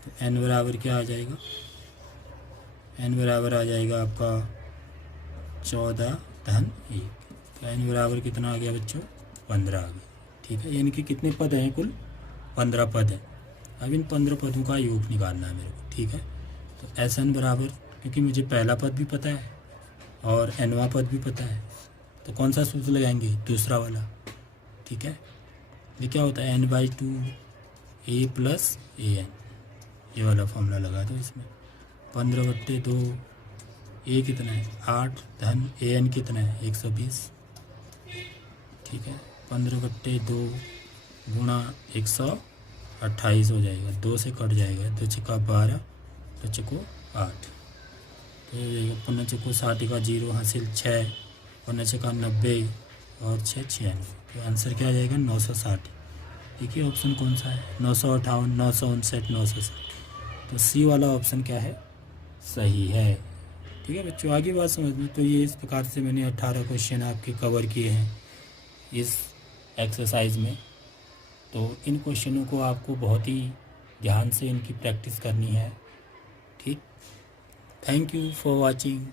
तो n बराबर क्या आ जाएगा, n बराबर आ जाएगा आपका 14 धन 1। तो n बराबर कितना आ गया बच्चों, 15 आ गया। ठीक है, यानी कि कितने पद हैं, कुल 15 पद हैं। अब इन 15 पदों का योग निकालना है मेरे को। ठीक है, तो Sn बराबर, क्योंकि मुझे पहला पद भी पता है और nवां पद भी पता है, तो कौन सा सूत्र लगाएंगे, दूसरा वाला। ठीक है, ये क्या होता है, n/2 a प्लस an, ये वाला फॉर्मूला लगा दो इसमें। 15/2, a कितना है, 8 धन an कितना है, 120। ठीक है, 15/2 गुणा 128 हो जाएगा, 2 से कट जाएगा, 2 छक्का 12, 2 चक्को 8। तो ये जाएगा 15 चक्को 60 का 0 हासिल 6, 15 छक्का 90 और 6 96। तो आंसर क्या आ जाएगा, 960। देखिए ऑप्शन कौन सा है, 958, 959, 960। तो सी वाला ऑप्शन क्या है, सही है। ठीक है बच्चों, आगे बात समझ में। तो ये इस प्रकार से मैंने 18 क्वेश्चन आपके कवर किए हैं इस एक्सरसाइज में। तो इन क्वेश्चनों को आपको बहुत ही ध्यान से इनकी प्रैक्टिस करनी है। ठीक, थैंक यू फॉर वॉचिंग।